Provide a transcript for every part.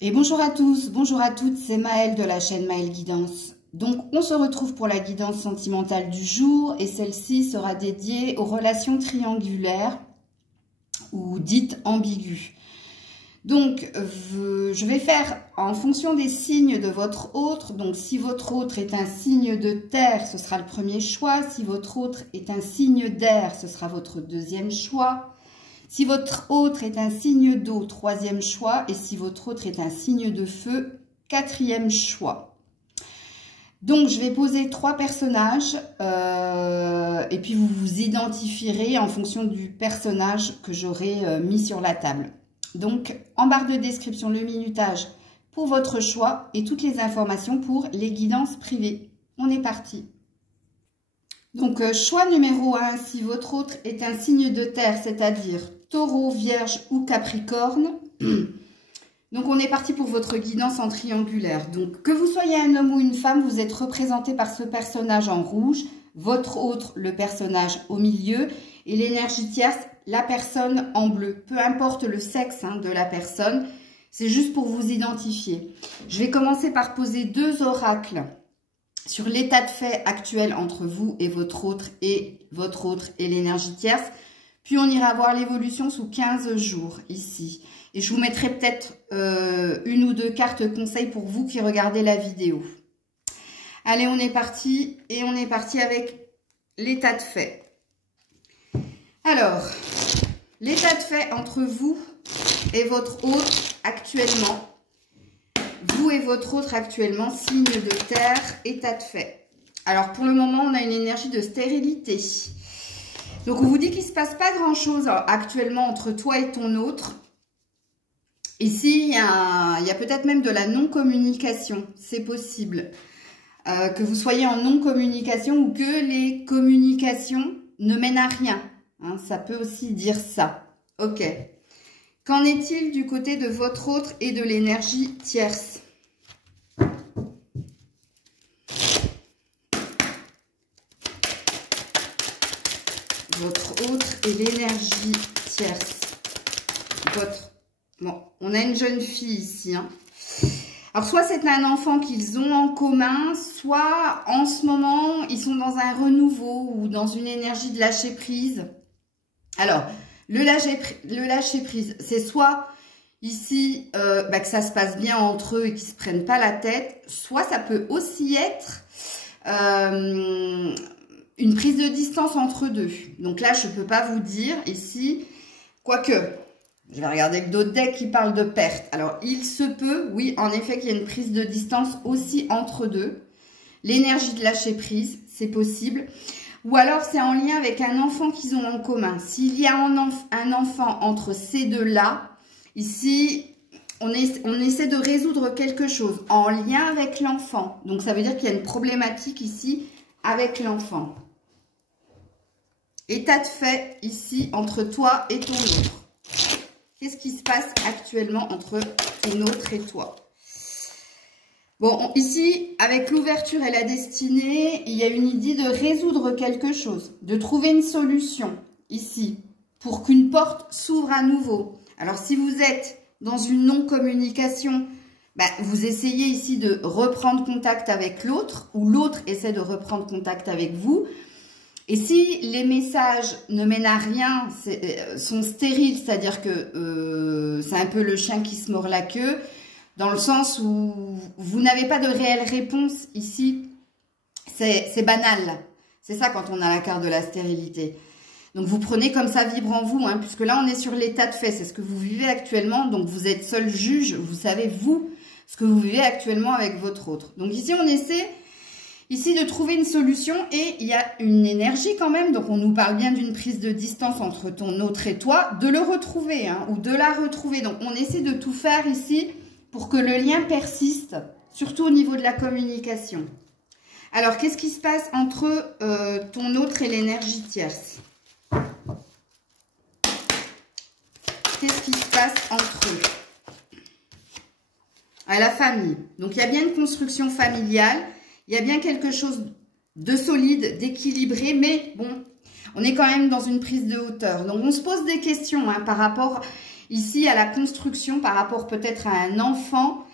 Et bonjour à tous, bonjour à toutes, c'est Maëlle de la chaîne Maëlle Guidance. Donc on se retrouve pour la guidance sentimentale du jour et celle-ci sera dédiée aux relations triangulaires ou dites ambiguës. Donc je vais faire en fonction des signes de votre autre. Donc si votre autre est un signe de terre, ce sera le premier choix. Si votre autre est un signe d'air, ce sera votre deuxième choix. Si votre autre est un signe d'eau, troisième choix. Et si votre autre est un signe de feu, quatrième choix. Donc, je vais poser 3 personnages et puis vous vous identifierez en fonction du personnage que j'aurai mis sur la table. Donc, en barre de description, le minutage pour votre choix et toutes les informations pour les guidances privées. On est parti. Donc, choix numéro 1, si votre autre est un signe de terre, c'est-à-dire Taureau, Vierge ou Capricorne. Donc, on est parti pour votre guidance en triangulaire. Donc, que vous soyez un homme ou une femme, vous êtes représenté par ce personnage en rouge, votre autre, le personnage au milieu, et l'énergie tierce, la personne en bleu. Peu importe le sexe de la personne, c'est juste pour vous identifier. Je vais commencer par poser 2 oracles sur l'état de fait actuel entre vous et votre autre et l'énergie tierce. Puis on ira voir l'évolution sous 15 jours ici. Et je vous mettrai peut-être 1 ou 2 cartes conseils pour vous qui regardez la vidéo. Allez, on est parti. Et on est parti avec l'état de fait. Alors, l'état de fait entre vous et votre autre actuellement. Vous et votre autre actuellement, signe de terre, état de fait. Alors, pour le moment, on a une énergie de stérilité. Donc, on vous dit qu'il ne se passe pas grand-chose actuellement entre toi et ton autre. Ici, il y a peut-être même de la non-communication. C'est possible. Que vous soyez en non-communication ou que les communications ne mènent à rien. Ça peut aussi dire ça. Ok. Qu'en est-il du côté de votre autre et de l'énergie tierce ? Votre autre et l'énergie tierce. Bon, on a une jeune fille ici. Alors, soit c'est un enfant qu'ils ont en commun, soit en ce moment, ils sont dans un renouveau ou dans une énergie de lâcher prise. Alors, le lâcher prise, c'est soit ici que ça se passe bien entre eux et qu'ils ne se prennent pas la tête, soit ça peut aussi être une prise de distance entre deux. Donc là, je ne peux pas vous dire ici, quoique, je vais regarder le dos de deck qui parle de perte. Alors, il se peut, oui, en effet, qu'il y ait une prise de distance aussi entre deux. L'énergie de lâcher prise, c'est possible. Ou alors, c'est en lien avec un enfant qu'ils ont en commun. S'il y a un enfant entre ces deux-là, ici, on essaie de résoudre quelque chose en lien avec l'enfant. Donc, ça veut dire qu'il y a une problématique ici avec l'enfant. État de fait ici entre toi et ton autre. Qu'est-ce qui se passe actuellement entre ton autre et toi? Bon, ici, avec l'ouverture et la destinée, il y a une idée de résoudre quelque chose, de trouver une solution ici, pour qu'une porte s'ouvre à nouveau. Alors, si vous êtes dans une non-communication, vous essayez ici de reprendre contact avec l'autre, ou l'autre essaie de reprendre contact avec vous. Et si les messages ne mènent à rien, sont stériles, c'est-à-dire que c'est un peu le chien qui se mord la queue, dans le sens où vous n'avez pas de réelle réponse ici, c'est banal. C'est ça quand on a la carte de la stérilité. Donc vous prenez comme ça vibre en vous, puisque là on est sur l'état de fait, c'est ce que vous vivez actuellement, donc vous êtes seul juge, vous savez vous ce que vous vivez actuellement avec votre autre. Donc ici on essaie ici de trouver une solution et il y a une énergie quand même, donc on nous parle bien d'une prise de distance entre ton autre et toi, de le retrouver ou de la retrouver. Donc on essaie de tout faire ici pour que le lien persiste, surtout au niveau de la communication. Alors qu'est-ce qui se passe entre ton autre et l'énergie tierce? Qu'est-ce qui se passe entre eux? À la famille. Donc il y a bien une construction familiale. Il y a bien quelque chose de solide, d'équilibré, mais bon, on est quand même dans une prise de hauteur. Donc, on se pose des questions par rapport... ici à la construction par rapport peut-être à un enfant.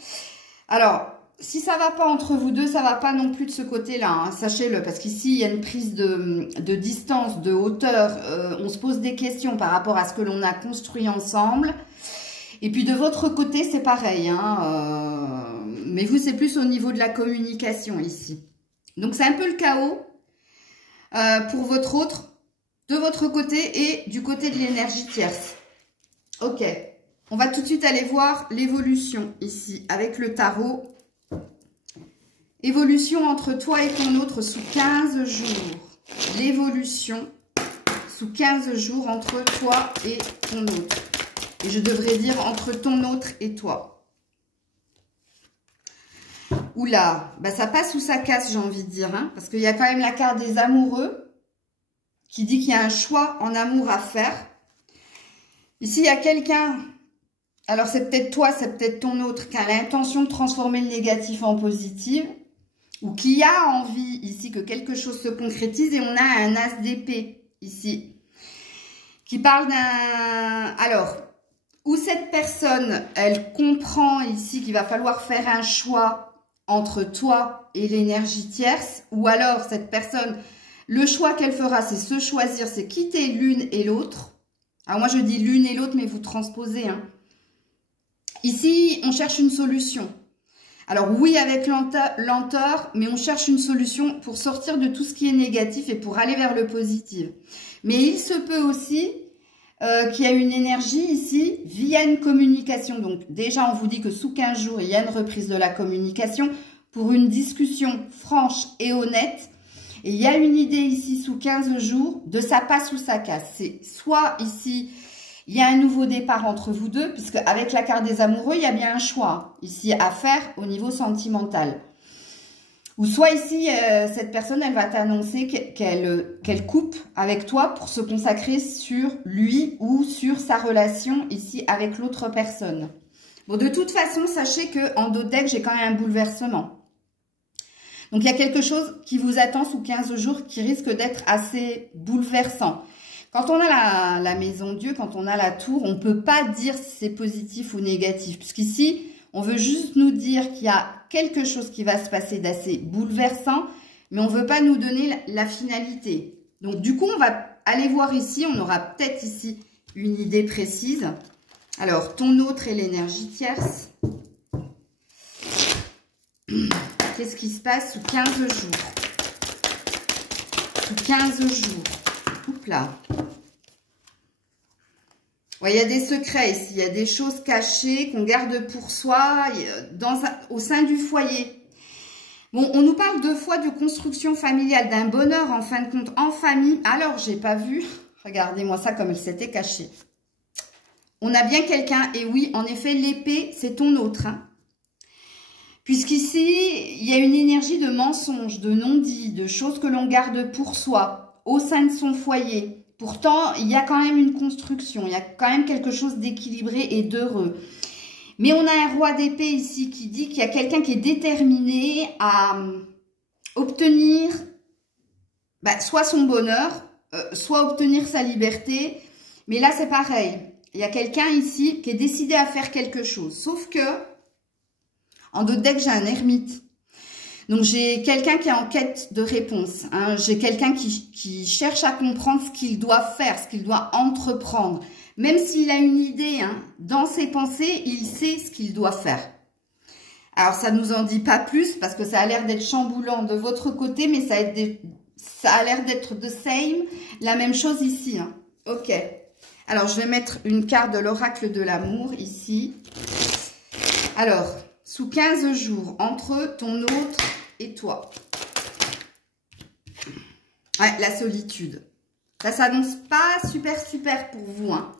Alors, si ça va pas entre vous deux, ça va pas non plus de ce côté-là, hein, sachez-le, parce qu'ici, il y a une prise de distance, de hauteur. On se pose des questions par rapport à ce que l'on a construit ensemble. Et puis, de votre côté, c'est pareil. Hein, mais vous, c'est plus au niveau de la communication ici. Donc, c'est un peu le chaos pour votre autre, de votre côté et du côté de l'énergie tierce. Ok. On va tout de suite aller voir l'évolution ici avec le tarot. Évolution entre toi et ton autre sous 15 jours. L'évolution sous 15 jours entre toi et ton autre. Et je devrais dire entre ton autre et toi. Oula, bah ça passe ou ça casse, j'ai envie de dire. Hein, parce qu'il y a quand même la carte des amoureux qui dit qu'il y a un choix en amour à faire. Ici, il y a quelqu'un... Alors, c'est peut-être toi, c'est peut-être ton autre qui a l'intention de transformer le négatif en positif. Ou qui a envie ici que quelque chose se concrétise. Et on a un as d'épée ici. Qui parle d'un... Alors, où cette personne, elle comprend ici qu'il va falloir faire un choix entre toi et l'énergie tierce. Ou alors, cette personne, le choix qu'elle fera, c'est se choisir, c'est quitter l'une et l'autre. Alors, moi, je dis l'une et l'autre, mais vous transposez, hein. Ici, on cherche une solution. Alors oui, avec lenteur, mais on cherche une solution pour sortir de tout ce qui est négatif et pour aller vers le positif. Mais il se peut aussi qu'il y a une énergie ici via une communication. Donc déjà, on vous dit que sous 15 jours, il y a une reprise de la communication pour une discussion franche et honnête. Et il y a une idée ici sous 15 jours de ça passe ou ça casse. C'est soit ici... Il y a un nouveau départ entre vous deux, puisque avec la carte des amoureux, il y a bien un choix ici à faire au niveau sentimental. Ou soit ici, cette personne, elle va t'annoncer qu'elle coupe avec toi pour se consacrer sur lui ou sur sa relation ici avec l'autre personne. Bon, de toute façon, sachez qu'en dos de deck, j'ai quand même un bouleversement. Donc, il y a quelque chose qui vous attend sous 15 jours qui risque d'être assez bouleversant. Quand on a la maison Dieu, quand on a la tour, on ne peut pas dire si c'est positif ou négatif. Puisqu'ici, on veut juste nous dire qu'il y a quelque chose qui va se passer d'assez bouleversant, mais on ne veut pas nous donner la finalité. Donc, du coup, on va aller voir ici. On aura peut-être ici une idée précise. Alors, ton autre et l'énergie tierce. Qu'est-ce qui se passe sous 15 jours? Sous 15 jours. Oups là. Ouais, il y a des secrets ici, il y a des choses cachées qu'on garde pour soi au sein du foyer. Bon, on nous parle deux fois de construction familiale, d'un bonheur en fin de compte en famille. Alors, j'ai pas vu. Regardez-moi ça comme elle s'était cachée. On a bien quelqu'un, et oui, en effet, l'épée, c'est ton autre. Hein. Puisqu'ici, il y a une énergie de mensonge, de non-dit, de choses que l'on garde pour soi. Au sein de son foyer. Pourtant, il y a quand même une construction, il y a quand même quelque chose d'équilibré et d'heureux. Mais on a un roi d'épée ici qui dit qu'il y a quelqu'un qui est déterminé à obtenir soit son bonheur, soit obtenir sa liberté. Mais là, c'est pareil. Il y a quelqu'un ici qui est décidé à faire quelque chose. Sauf que, en dos de deck, j'ai un ermite. Donc, j'ai quelqu'un qui est en quête de réponse. Hein. J'ai quelqu'un qui cherche à comprendre ce qu'il doit faire, ce qu'il doit entreprendre. Même s'il a une idée, hein, dans ses pensées, il sait ce qu'il doit faire. Alors, ça ne nous en dit pas plus parce que ça a l'air d'être chamboulant de votre côté, mais ça a l'air d'être the same. La même chose ici. Hein. Ok. Alors, je vais mettre une carte de l'oracle de l'amour ici. Alors, sous 15 jours, entre ton autre et toi. Ouais, la solitude. Ça s'annonce pas super pour vous. Hein.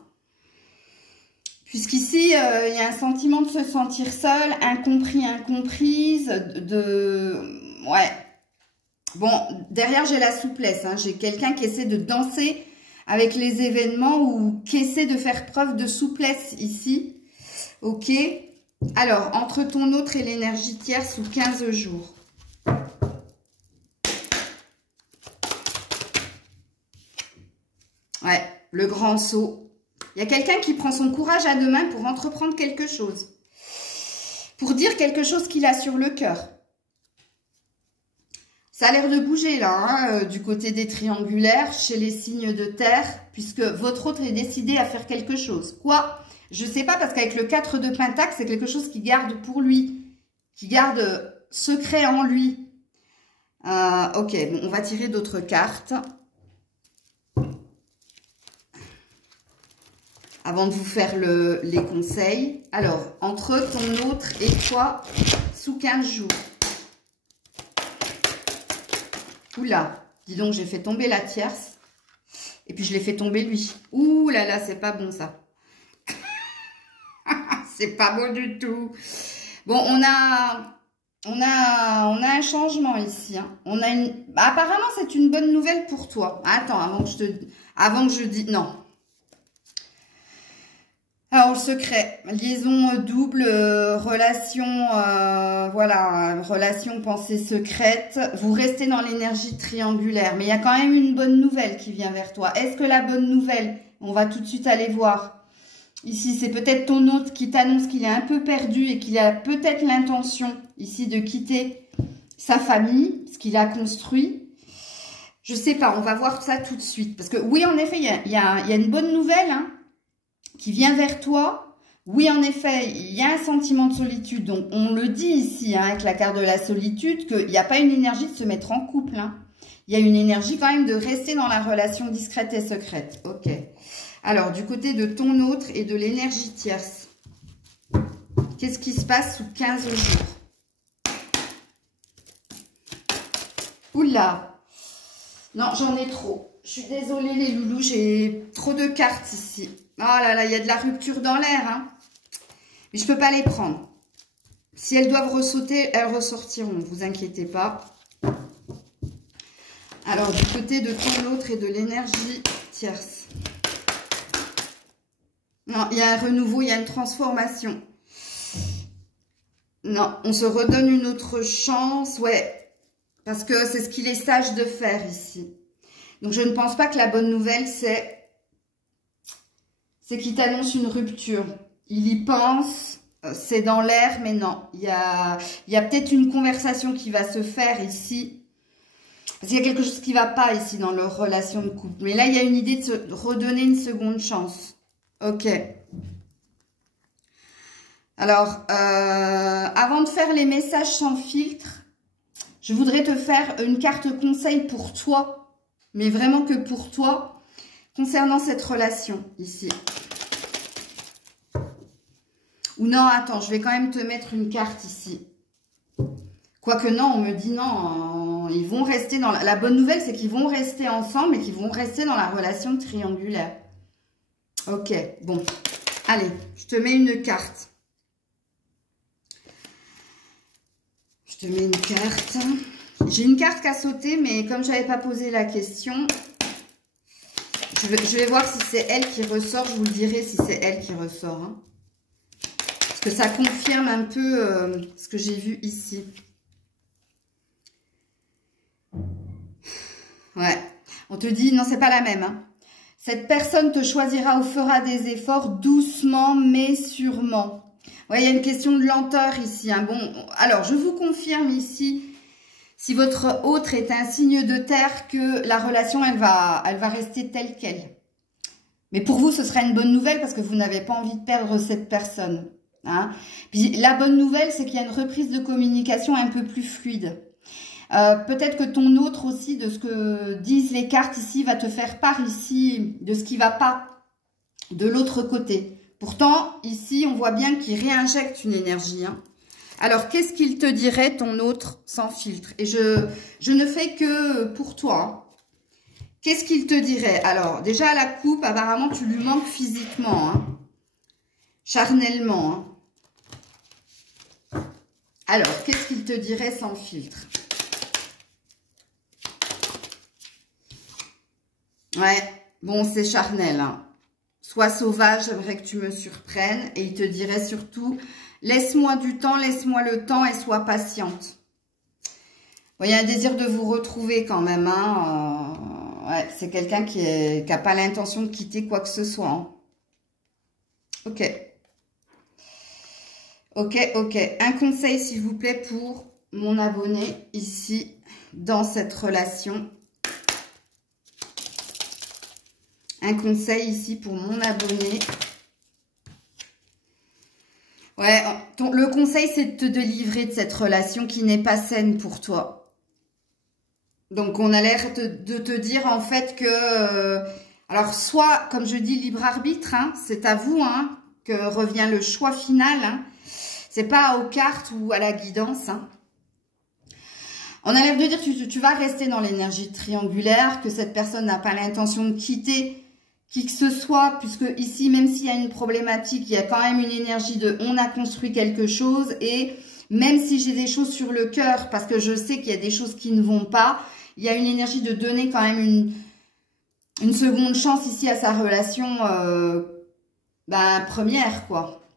Puisqu'ici, il y a un sentiment de se sentir seul, incompris, incomprise, ouais. Bon, derrière, j'ai la souplesse. Hein. J'ai quelqu'un qui essaie de danser avec les événements ou qui essaie de faire preuve de souplesse ici. Ok. Alors, entre ton autre et l'énergie tierce sous 15 jours. Ouais, le grand saut. Il y a quelqu'un qui prend son courage à deux mains pour entreprendre quelque chose. Pour dire quelque chose qu'il a sur le cœur. Ça a l'air de bouger là, hein, du côté des triangulaires, chez les signes de terre, puisque votre autre est décidé à faire quelque chose. Quoi? Je sais pas, parce qu'avec le 4 de Pentacle, c'est quelque chose qu'il garde pour lui, qui garde secret en lui. Ok, bon, on va tirer d'autres cartes. Avant de vous faire les conseils. Alors, entre ton autre et toi, sous 15 jours. Oula, dis donc, j'ai fait tomber la tierce. Et puis, je l'ai fait tomber lui. Ouh là là, c'est pas bon, ça. C'est pas bon du tout. Bon, on a un changement ici. Hein. On a une... Apparemment, c'est une bonne nouvelle pour toi. Attends, avant que je dise... Non. Alors, le secret, liaison double, relation, voilà, relation pensée secrète. Vous restez dans l'énergie triangulaire, mais il y a quand même une bonne nouvelle qui vient vers toi. Est-ce que la bonne nouvelle, on va tout de suite aller voir. Ici, c'est peut-être ton autre qui t'annonce qu'il est un peu perdu et qu'il a peut-être l'intention ici de quitter sa famille, ce qu'il a construit. Je sais pas, on va voir ça tout de suite. Parce que oui, en effet, il y a une bonne nouvelle, hein, qui vient vers toi. Oui, en effet, il y a un sentiment de solitude. Donc, on le dit ici, hein, avec la carte de la solitude, qu'il n'y a pas une énergie de se mettre en couple. Hein. Il y a une énergie quand même de rester dans la relation discrète et secrète. Ok. Alors, du côté de ton autre et de l'énergie tierce, qu'est-ce qui se passe sous 15 jours? Oula! Non, j'en ai trop. Je suis désolée les loulous, j'ai trop de cartes ici. Oh là là, il y a de la rupture dans l'air. Hein. Mais je ne peux pas les prendre. Si elles doivent ressauter, elles ressortiront. Ne vous inquiétez pas. Alors, du côté de ton autre et de l'énergie tierce. Non, il y a un renouveau, il y a une transformation. Non, on se redonne une autre chance. Ouais, parce que c'est ce qu'il est sage de faire ici. Donc, je ne pense pas que la bonne nouvelle, c'est qu'il t'annonce une rupture. Il y pense, c'est dans l'air, mais non. Il y a peut-être une conversation qui va se faire ici. Parce qu'il y a quelque chose qui ne va pas ici dans leur relation de couple. Mais là, il y a une idée de se redonner une seconde chance. Ok. Alors, avant de faire les messages sans filtre, je voudrais te faire une carte conseil pour toi. Mais vraiment que pour toi, concernant cette relation ici. Ou non, attends, je vais quand même te mettre une carte ici. Quoique non, on me dit non, ils vont rester dans... La bonne nouvelle, c'est qu'ils vont rester ensemble et qu'ils vont rester dans la relation triangulaire. Ok, bon. Allez, je te mets une carte. Je te mets une carte. J'ai une carte qu'à sauter, mais comme je n'avais pas posé la question, je vais voir si c'est elle qui ressort. Je vous le dirai si c'est elle qui ressort. Hein. Parce que ça confirme un peu ce que j'ai vu ici. Ouais. On te dit, non, c'est pas la même. Hein. Cette personne te choisira ou fera des efforts doucement, mais sûrement. Ouais, il y a une question de lenteur ici. Hein. Bon, alors, je vous confirme ici, si votre autre est un signe de terre, que la relation, elle va rester telle qu'elle. Mais pour vous, ce sera une bonne nouvelle parce que vous n'avez pas envie de perdre cette personne. Hein. Puis, la bonne nouvelle, c'est qu'il y a une reprise de communication un peu plus fluide. Peut-être que ton autre aussi, de ce que disent les cartes ici, va te faire part ici de ce qui ne va pas de l'autre côté. Pourtant, ici, on voit bien qu'il réinjecte une énergie. Hein. Alors, qu'est-ce qu'il te dirait, ton autre, sans filtre? Et je ne fais que pour toi. Hein. Qu'est-ce qu'il te dirait? Alors, déjà, à la coupe, apparemment, tu lui manques physiquement. Hein. Charnellement. Hein. Alors, qu'est-ce qu'il te dirait sans filtre? Ouais, bon, c'est charnel. Hein. Sois sauvage, j'aimerais que tu me surprennes. Et il te dirait surtout, laisse-moi du temps, laisse-moi le temps et sois patiente. Bon, il y a un désir de vous retrouver quand même. Hein. Ouais, c'est quelqu'un qui n'a pas l'intention de quitter quoi que ce soit. Hein. Ok. Ok, ok. Un conseil, s'il vous plaît, pour mon abonné ici, dans cette relation. Un conseil ici pour mon abonné. Ouais, le conseil, c'est de te délivrer de cette relation qui n'est pas saine pour toi. Donc, on a l'air de te dire, en fait, que... alors, soit, comme je dis, libre arbitre, hein, c'est à vous hein, que revient le choix final. Hein. C'est pas aux cartes ou à la guidance. Hein. On a l'air de dire que tu vas rester dans l'énergie triangulaire, que cette personne n'a pas l'intention de quitter qui que ce soit, puisque ici, même s'il y a une problématique, il y a quand même une énergie de on a construit quelque chose. Et même si j'ai des choses sur le cœur, parce que je sais qu'il y a des choses qui ne vont pas, il y a une énergie de donner quand même une seconde chance ici à sa relation première, quoi.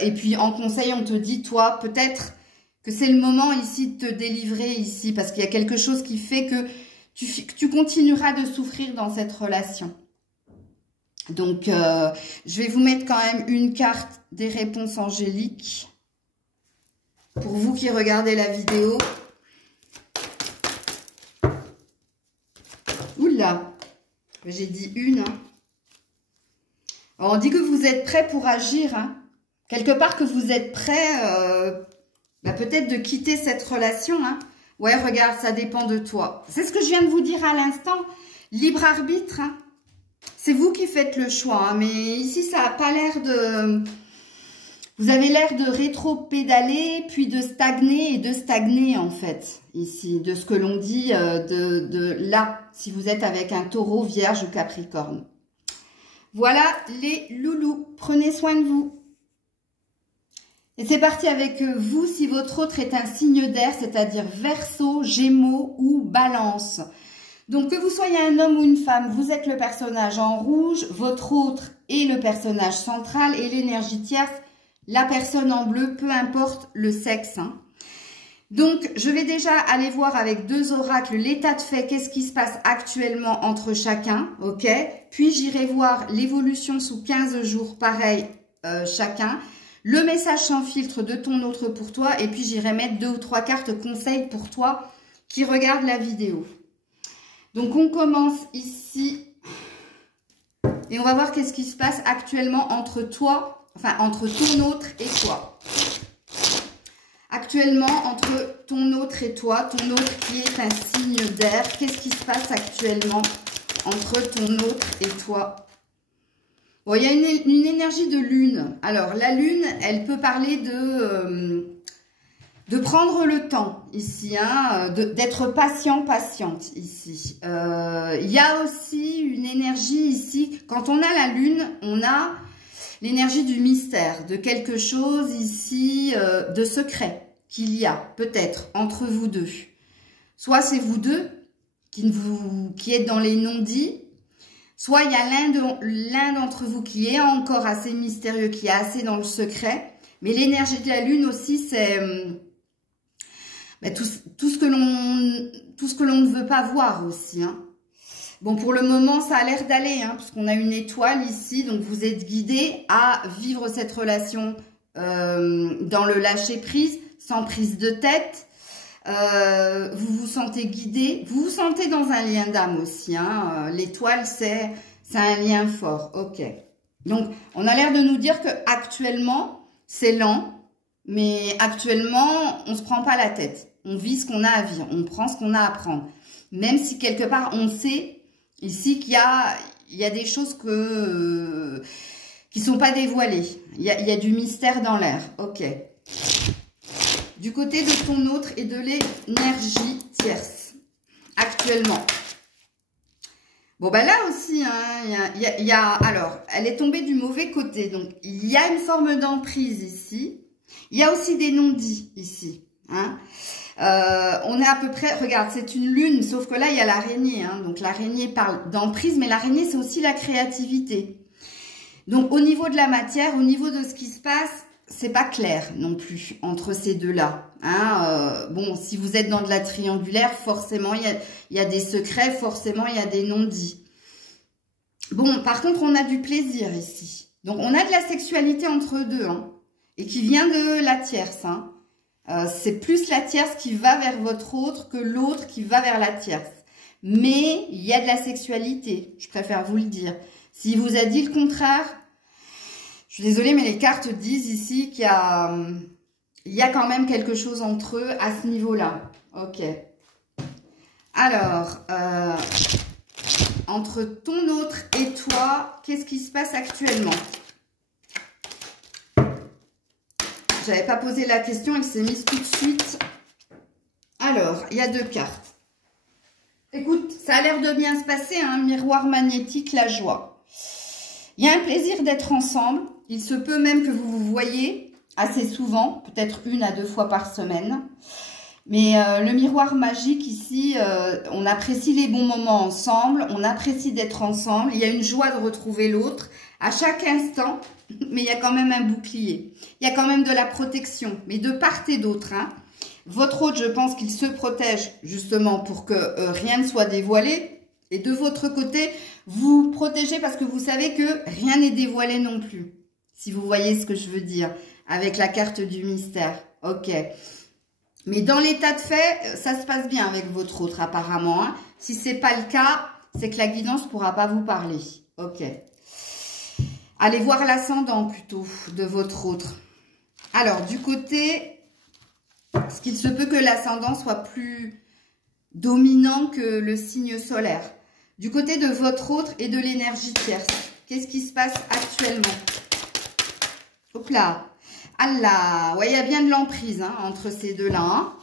Et puis en conseil, on te dit, toi, peut-être que c'est le moment ici de te délivrer ici, parce qu'il y a quelque chose qui fait que tu continueras de souffrir dans cette relation. Donc, je vais vous mettre quand même une carte des réponses angéliques pour vous qui regardez la vidéo. Oula, j'ai dit une. Hein. Alors, on dit que vous êtes prêts pour agir. Hein. Quelque part que vous êtes prêts peut-être de quitter cette relation. Hein. Ouais, regarde, ça dépend de toi. C'est ce que je viens de vous dire à l'instant. Libre arbitre, hein. C'est vous qui faites le choix, hein, mais ici, ça n'a pas l'air de... Vous avez l'air de rétro-pédaler, puis de stagner, en fait, ici, de ce que l'on dit de là, si vous êtes avec un taureau, vierge ou capricorne. Voilà les loulous, prenez soin de vous. Et c'est parti avec vous, si votre autre est un signe d'air, c'est-à-dire Verseau, Gémeaux ou Balance. Donc, que vous soyez un homme ou une femme, vous êtes le personnage en rouge, votre autre est le personnage central et l'énergie tierce, la personne en bleu, peu importe le sexe. Hein. Donc, je vais déjà aller voir avec deux oracles l'état de fait, qu'est-ce qui se passe actuellement entre chacun, ok? Puis, j'irai voir l'évolution sous 15 jours, pareil, chacun. Le message sans filtre de ton autre pour toi, et puis j'irai mettre 2 ou 3 cartes conseils pour toi qui regarde la vidéo. Donc, on commence ici et on va voir qu'est-ce qui se passe actuellement entre toi, enfin, entre ton autre et toi. Actuellement, entre ton autre et toi, ton autre qui est un signe d'air, qu'est-ce qui se passe actuellement entre ton autre et toi? Bon, il y a une énergie de lune. Alors, la lune, elle peut parler de prendre le temps ici, hein, d'être patient, patiente ici. Il y a aussi une énergie ici, quand on a la lune, on a l'énergie du mystère, de quelque chose ici, de secret qu'il y a peut-être entre vous deux. Soit c'est vous deux qui êtes dans les non-dits, soit il y a l'un d'entre vous qui est encore assez mystérieux, qui est assez dans le secret. Mais l'énergie de la lune aussi, c'est... tout ce que l'on ne veut pas voir aussi. Hein. Bon, pour le moment, ça a l'air d'aller, hein, puisqu'on a une étoile ici. Donc, vous êtes guidé à vivre cette relation dans le lâcher-prise, sans prise de tête. Vous vous sentez guidé. Vous vous sentez dans un lien d'âme aussi. Hein. L'étoile, c'est un lien fort. Ok. Donc, on a l'air de nous dire que actuellement, c'est lent. Mais actuellement, on ne se prend pas la tête. On vit ce qu'on a à vivre. On prend ce qu'on a à prendre. Même si quelque part, on sait ici qu'il y a des choses qui ne sont pas dévoilées. Il y a du mystère dans l'air. Ok. Du côté de ton autre et de l'énergie tierce. Actuellement. Bon, ben là aussi, hein, alors, elle est tombée du mauvais côté. Donc, il y a une forme d'emprise ici. Il y a aussi des non-dits ici. Hein. On est à peu près... Regarde, c'est une lune, sauf que là, il y a l'araignée. Hein. Donc, l'araignée parle d'emprise, mais l'araignée, c'est aussi la créativité. Donc, au niveau de la matière, au niveau de ce qui se passe, c'est pas clair non plus entre ces deux-là. Hein. Bon, si vous êtes dans de la triangulaire, forcément, il y a des secrets, forcément, il y a des non-dits. Bon, par contre, on a du plaisir ici. Donc, on a de la sexualité entre eux deux, hein, et qui vient de la tierce. Hein. C'est plus la tierce qui va vers votre autre que l'autre qui va vers la tierce. Mais il y a de la sexualité, je préfère vous le dire. S'il vous a dit le contraire, je suis désolée, mais les cartes disent ici qu'il y a quand même quelque chose entre eux à ce niveau-là. Ok. Alors, entre ton autre et toi, qu'est-ce qui se passe actuellement? J'avais pas posé la question, elle s'est mise tout de suite. Alors, il y a deux cartes. Écoute, ça a l'air de bien se passer, hein, miroir magnétique, la joie. Il y a un plaisir d'être ensemble. Il se peut même que vous vous voyez assez souvent, peut-être 1 à 2 fois par semaine. Mais le miroir magique ici, on apprécie les bons moments ensemble, on apprécie d'être ensemble. Il y a une joie de retrouver l'autre à chaque instant, mais il y a quand même un bouclier. Il y a quand même de la protection, mais de part et d'autre, hein. Votre autre, je pense qu'il se protège justement pour que rien ne soit dévoilé. Et de votre côté, vous protégez parce que vous savez que rien n'est dévoilé non plus. Si vous voyez ce que je veux dire avec la carte du mystère. Ok. Mais dans l'état de fait, ça se passe bien avec votre autre apparemment. Hein. Si ce n'est pas le cas, c'est que la guidance ne pourra pas vous parler. Ok. Allez voir l'ascendant plutôt de votre autre. Alors, du côté... Parce qu'il se peut que l'ascendant soit plus dominant que le signe solaire. Du côté de votre autre et de l'énergie tierce, qu'est-ce qui se passe actuellement? Hop là. Allah. Ouais, il y a bien de l'emprise hein, entre ces deux-là. Hein.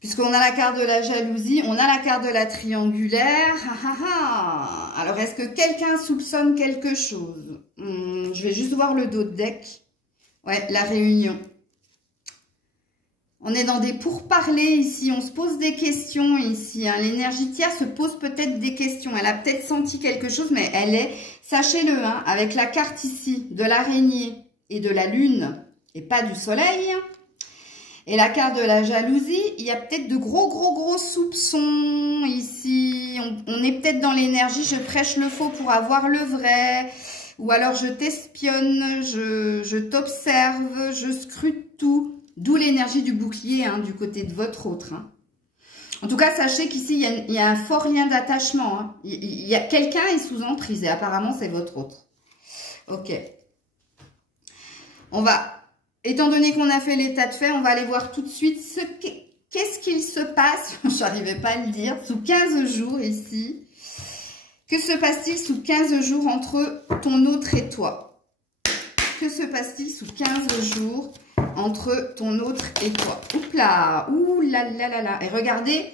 Puisqu'on a la carte de la jalousie, on a la carte de la triangulaire. Alors, est-ce que quelqu'un soupçonne quelque chose? Je vais juste voir le dos de deck. Ouais, la réunion. On est dans des pourparlers ici, on se pose des questions ici. Hein. L'énergie tierce se pose peut-être des questions. Elle a peut-être senti quelque chose, mais elle est, sachez-le, hein, avec la carte ici de l'araignée et de la lune, et pas du soleil, et la carte de la jalousie, il y a peut-être de gros soupçons ici. On est peut-être dans l'énergie, je prêche le faux pour avoir le vrai. Ou alors je t'espionne, je t'observe, je scrute tout. D'où l'énergie du bouclier hein, du côté de votre autre. Hein. En tout cas, sachez qu'ici, il y a un fort lien d'attachement. Hein. Il y a quelqu'un est sous emprise et apparemment, c'est votre autre. Ok. On va, étant donné qu'on a fait l'état de fait, on va aller voir tout de suite qu'est-ce qu'il se passe, je n'arrivais pas à le dire, sous 15 jours ici. Que se passe-t-il sous 15 jours entre ton autre et toi? Que se passe-t-il sous 15 jours entre ton autre et toi? Oups là, ouh là là là là. Et regardez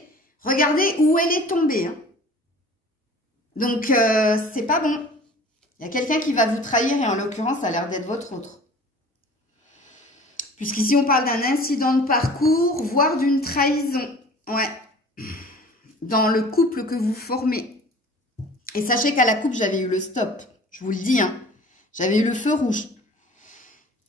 où elle est tombée. Hein. Donc, c'est pas bon. Il y a quelqu'un qui va vous trahir et en l'occurrence, ça a l'air d'être votre autre. Puisqu'ici, on parle d'un incident de parcours, voire d'une trahison. Ouais. Dans le couple que vous formez. Et sachez qu'à la coupe, j'avais eu le stop. Je vous le dis, hein. J'avais eu le feu rouge.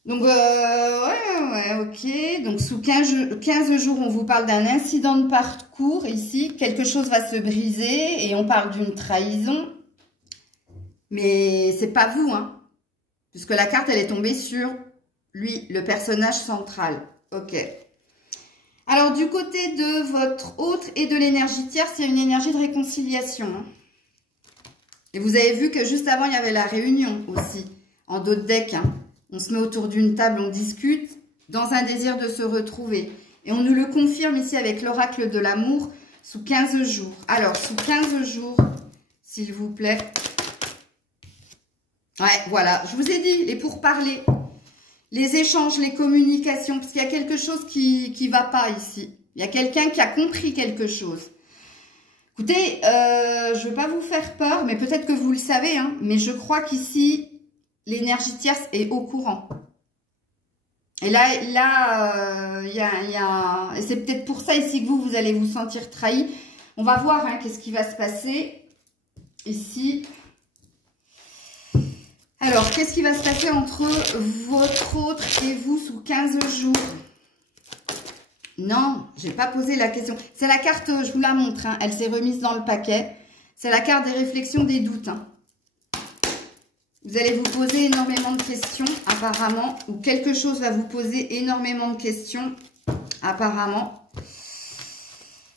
Donc, ouais, ok. Donc, sous 15 jours, on vous parle d'un incident de parcours ici. Quelque chose va se briser et on parle d'une trahison. Mais c'est pas vous, hein. Puisque la carte, elle est tombée sur lui, le personnage central. Ok. Alors, du côté de votre autre et de l'énergie tierce, il y a une énergie de réconciliation. Hein. Et vous avez vu que juste avant, il y avait la réunion aussi, en dos de deck, hein. On se met autour d'une table, on discute dans un désir de se retrouver. Et on nous le confirme ici avec l'oracle de l'amour sous 15 jours. Alors, sous 15 jours, s'il vous plaît. Ouais, voilà, je vous ai dit, les pourparlers, les échanges, les communications, parce qu'il y a quelque chose qui ne va pas ici. Il y a quelqu'un qui a compris quelque chose. Écoutez, je ne veux pas vous faire peur, mais peut-être que vous le savez, hein, mais je crois qu'ici, l'énergie tierce est au courant. Et là, et c'est peut-être pour ça ici que vous allez vous sentir trahi. On va voir hein, qu'est-ce qui va se passer ici. Alors, qu'est-ce qui va se passer entre votre autre et vous sous 15 jours? Non, j'ai pas posé la question. C'est la carte, je vous la montre, hein, elle s'est remise dans le paquet. C'est la carte des réflexions, des doutes. Hein. Vous allez vous poser énormément de questions, apparemment. Ou quelque chose va vous poser énormément de questions, apparemment.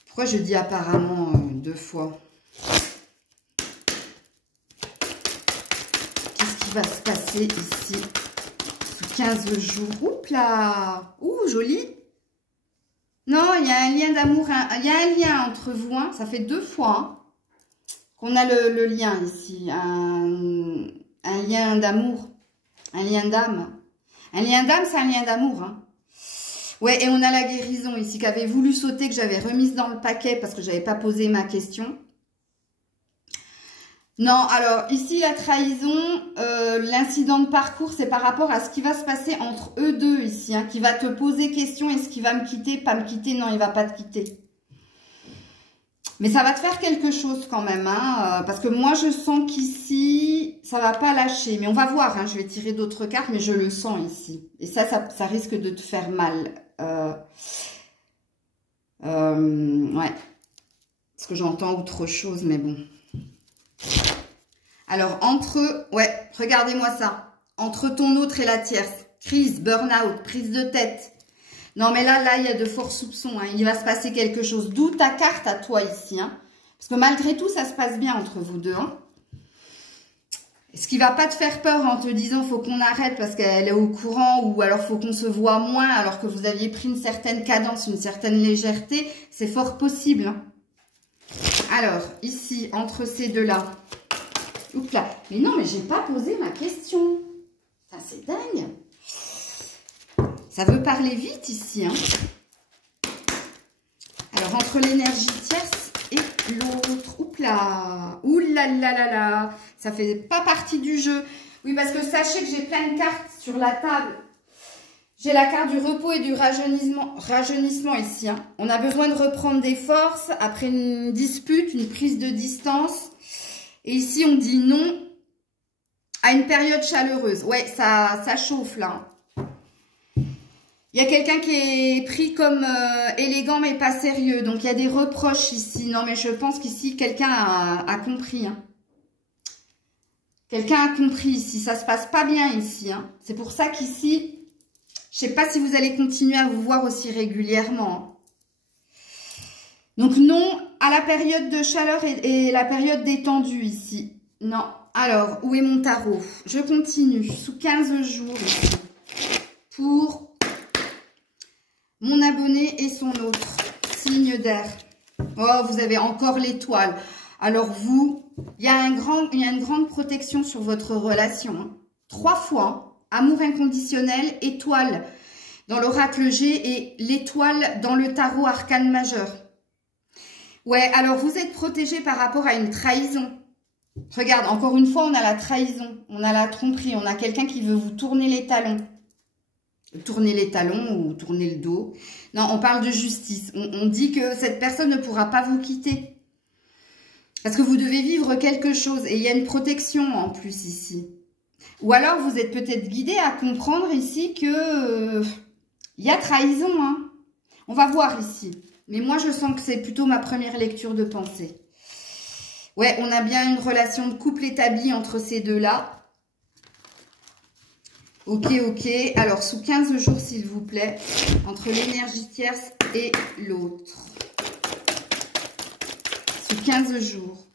Pourquoi je dis apparemment deux fois? Qu'est-ce qui va se passer ici sous 15 jours? Oups là! Ouh, joli! Non, il y a un lien d'amour, il y a un lien entre vous. Hein. Ça fait deux fois hein, qu'on a le lien ici. Un lien d'amour, un lien d'âme. Un lien d'âme, c'est un lien d'amour. Hein. Ouais, et on a la guérison ici, qui avait voulu sauter, que j'avais remise dans le paquet parce que je n'avais pas posé ma question. Non, alors, ici, la trahison, l'incident de parcours, c'est par rapport à ce qui va se passer entre eux deux ici, hein, qui va te poser question, est-ce qu'il va me quitter, pas me quitter? Non, il va pas te quitter. Mais ça va te faire quelque chose quand même, hein, parce que moi, je sens qu'ici, ça va pas lâcher. Mais on va voir, hein, je vais tirer d'autres cartes, mais je le sens ici. Et ça risque de te faire mal. Ouais. Parce que j'entends autre chose, mais bon. Alors, ouais, regardez-moi ça. Entre ton autre et la tierce. Crise, burn-out, prise de tête. Non, mais là, il y a de forts soupçons. Hein. Il va se passer quelque chose. D'où ta carte à toi ici. Hein. Parce que malgré tout, ça se passe bien entre vous deux. Hein. Ce qui va pas te faire peur en te disant faut qu'on arrête parce qu'elle est au courant ou alors faut qu'on se voit moins alors que vous aviez pris une certaine cadence, une certaine légèreté, c'est fort possible. Hein. Alors, ici, entre ces deux-là. Oups là. Mais non, mais j'ai pas posé ma question. Ça, c'est dingue. Ça veut parler vite ici. Hein. Alors, entre l'énergie tierce et l'autre. Oups là. Ouh là là là là. Ça fait pas partie du jeu. Oui, parce que sachez que j'ai plein de cartes sur la table. J'ai la carte du repos et du rajeunissement ici. Hein. On a besoin de reprendre des forces après une dispute, une prise de distance. Et ici, on dit non à une période chaleureuse. Ouais, ça chauffe là. Il y a quelqu'un qui est pris comme élégant mais pas sérieux. Donc, il y a des reproches ici. Non, mais je pense qu'ici, quelqu'un a compris. Hein. Quelqu'un a compris ici. Ça se passe pas bien ici. Hein. C'est pour ça qu'ici, je ne sais pas si vous allez continuer à vous voir aussi régulièrement. Hein. Donc, non à la période de chaleur et la période détendue ici. Non. Alors, où est mon tarot? Je continue. Sous 15 jours ici. Pour mon abonné et son autre. Signe d'air. Oh, vous avez encore l'étoile. Alors, vous, il y a une grande protection sur votre relation. Hein. 3 fois. Hein. Amour inconditionnel, étoile dans l'oracle G et l'étoile dans le tarot arcane majeur. Ouais, alors vous êtes protégé par rapport à une trahison. Regarde, encore une fois, on a la trahison, on a la tromperie, on a quelqu'un qui veut vous tourner les talons. Tourner les talons ou tourner le dos. Non, on parle de justice. On dit que cette personne ne pourra pas vous quitter. Parce que vous devez vivre quelque chose. Et il y a une protection en plus ici. Ou alors vous êtes peut-être guidé à comprendre ici que il y a trahison. Hein. On va voir ici. Mais moi, je sens que c'est plutôt ma première lecture de pensée. Ouais, on a bien une relation de couple établie entre ces deux-là. Ok, ok. Alors, sous 15 jours, s'il vous plaît, entre l'énergie tierce et l'autre. Sous 15 jours.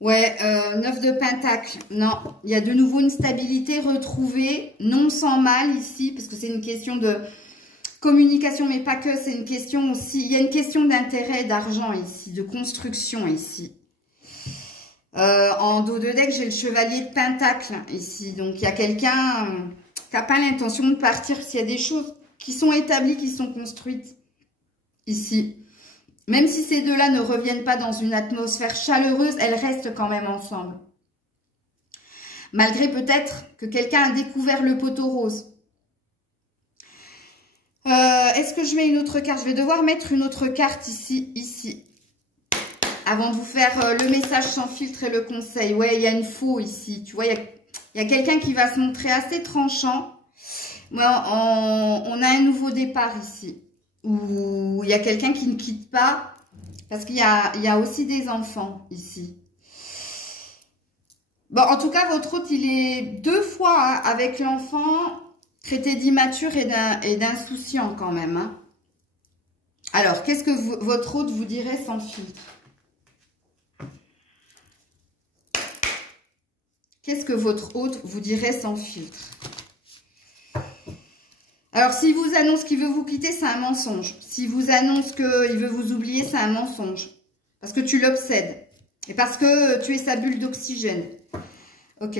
Ouais, 9 de pentacle. Non, il y a de nouveau une stabilité retrouvée, non sans mal ici, parce que c'est une question de communication, mais pas que, c'est une question aussi, il y a une question d'intérêt, d'argent ici, de construction ici. En dos de deck, j'ai le chevalier de pentacle ici, donc il y a quelqu'un qui n'a pas l'intention de partir, s'il y a des choses qui sont établies, qui sont construites ici. Même si ces deux-là ne reviennent pas dans une atmosphère chaleureuse, elles restent quand même ensemble. Malgré peut-être que quelqu'un a découvert le poteau rose. Est-ce que je mets une autre carte? Je vais devoir mettre une autre carte ici. Avant de vous faire le message sans filtre et le conseil. Ouais, il y a une faux ici. Tu vois, il y a quelqu'un qui va se montrer assez tranchant. Ouais, on a un nouveau départ ici. Où il y a quelqu'un qui ne quitte pas. Parce qu'il y a aussi des enfants ici. Bon, en tout cas, votre hôte, il est 2 fois hein, avec l'enfant, traité d'immature et d'insouciant quand même. Hein. Alors, qu'est-ce que votre hôte vous dirait sans filtre? Qu'est-ce que votre hôte vous dirait sans filtre? Alors, s'il vous annonce qu'il veut vous quitter, c'est un mensonge. S'il vous annonce qu'il veut vous oublier, c'est un mensonge. Parce que tu l'obsèdes. Et parce que tu es sa bulle d'oxygène. Ok.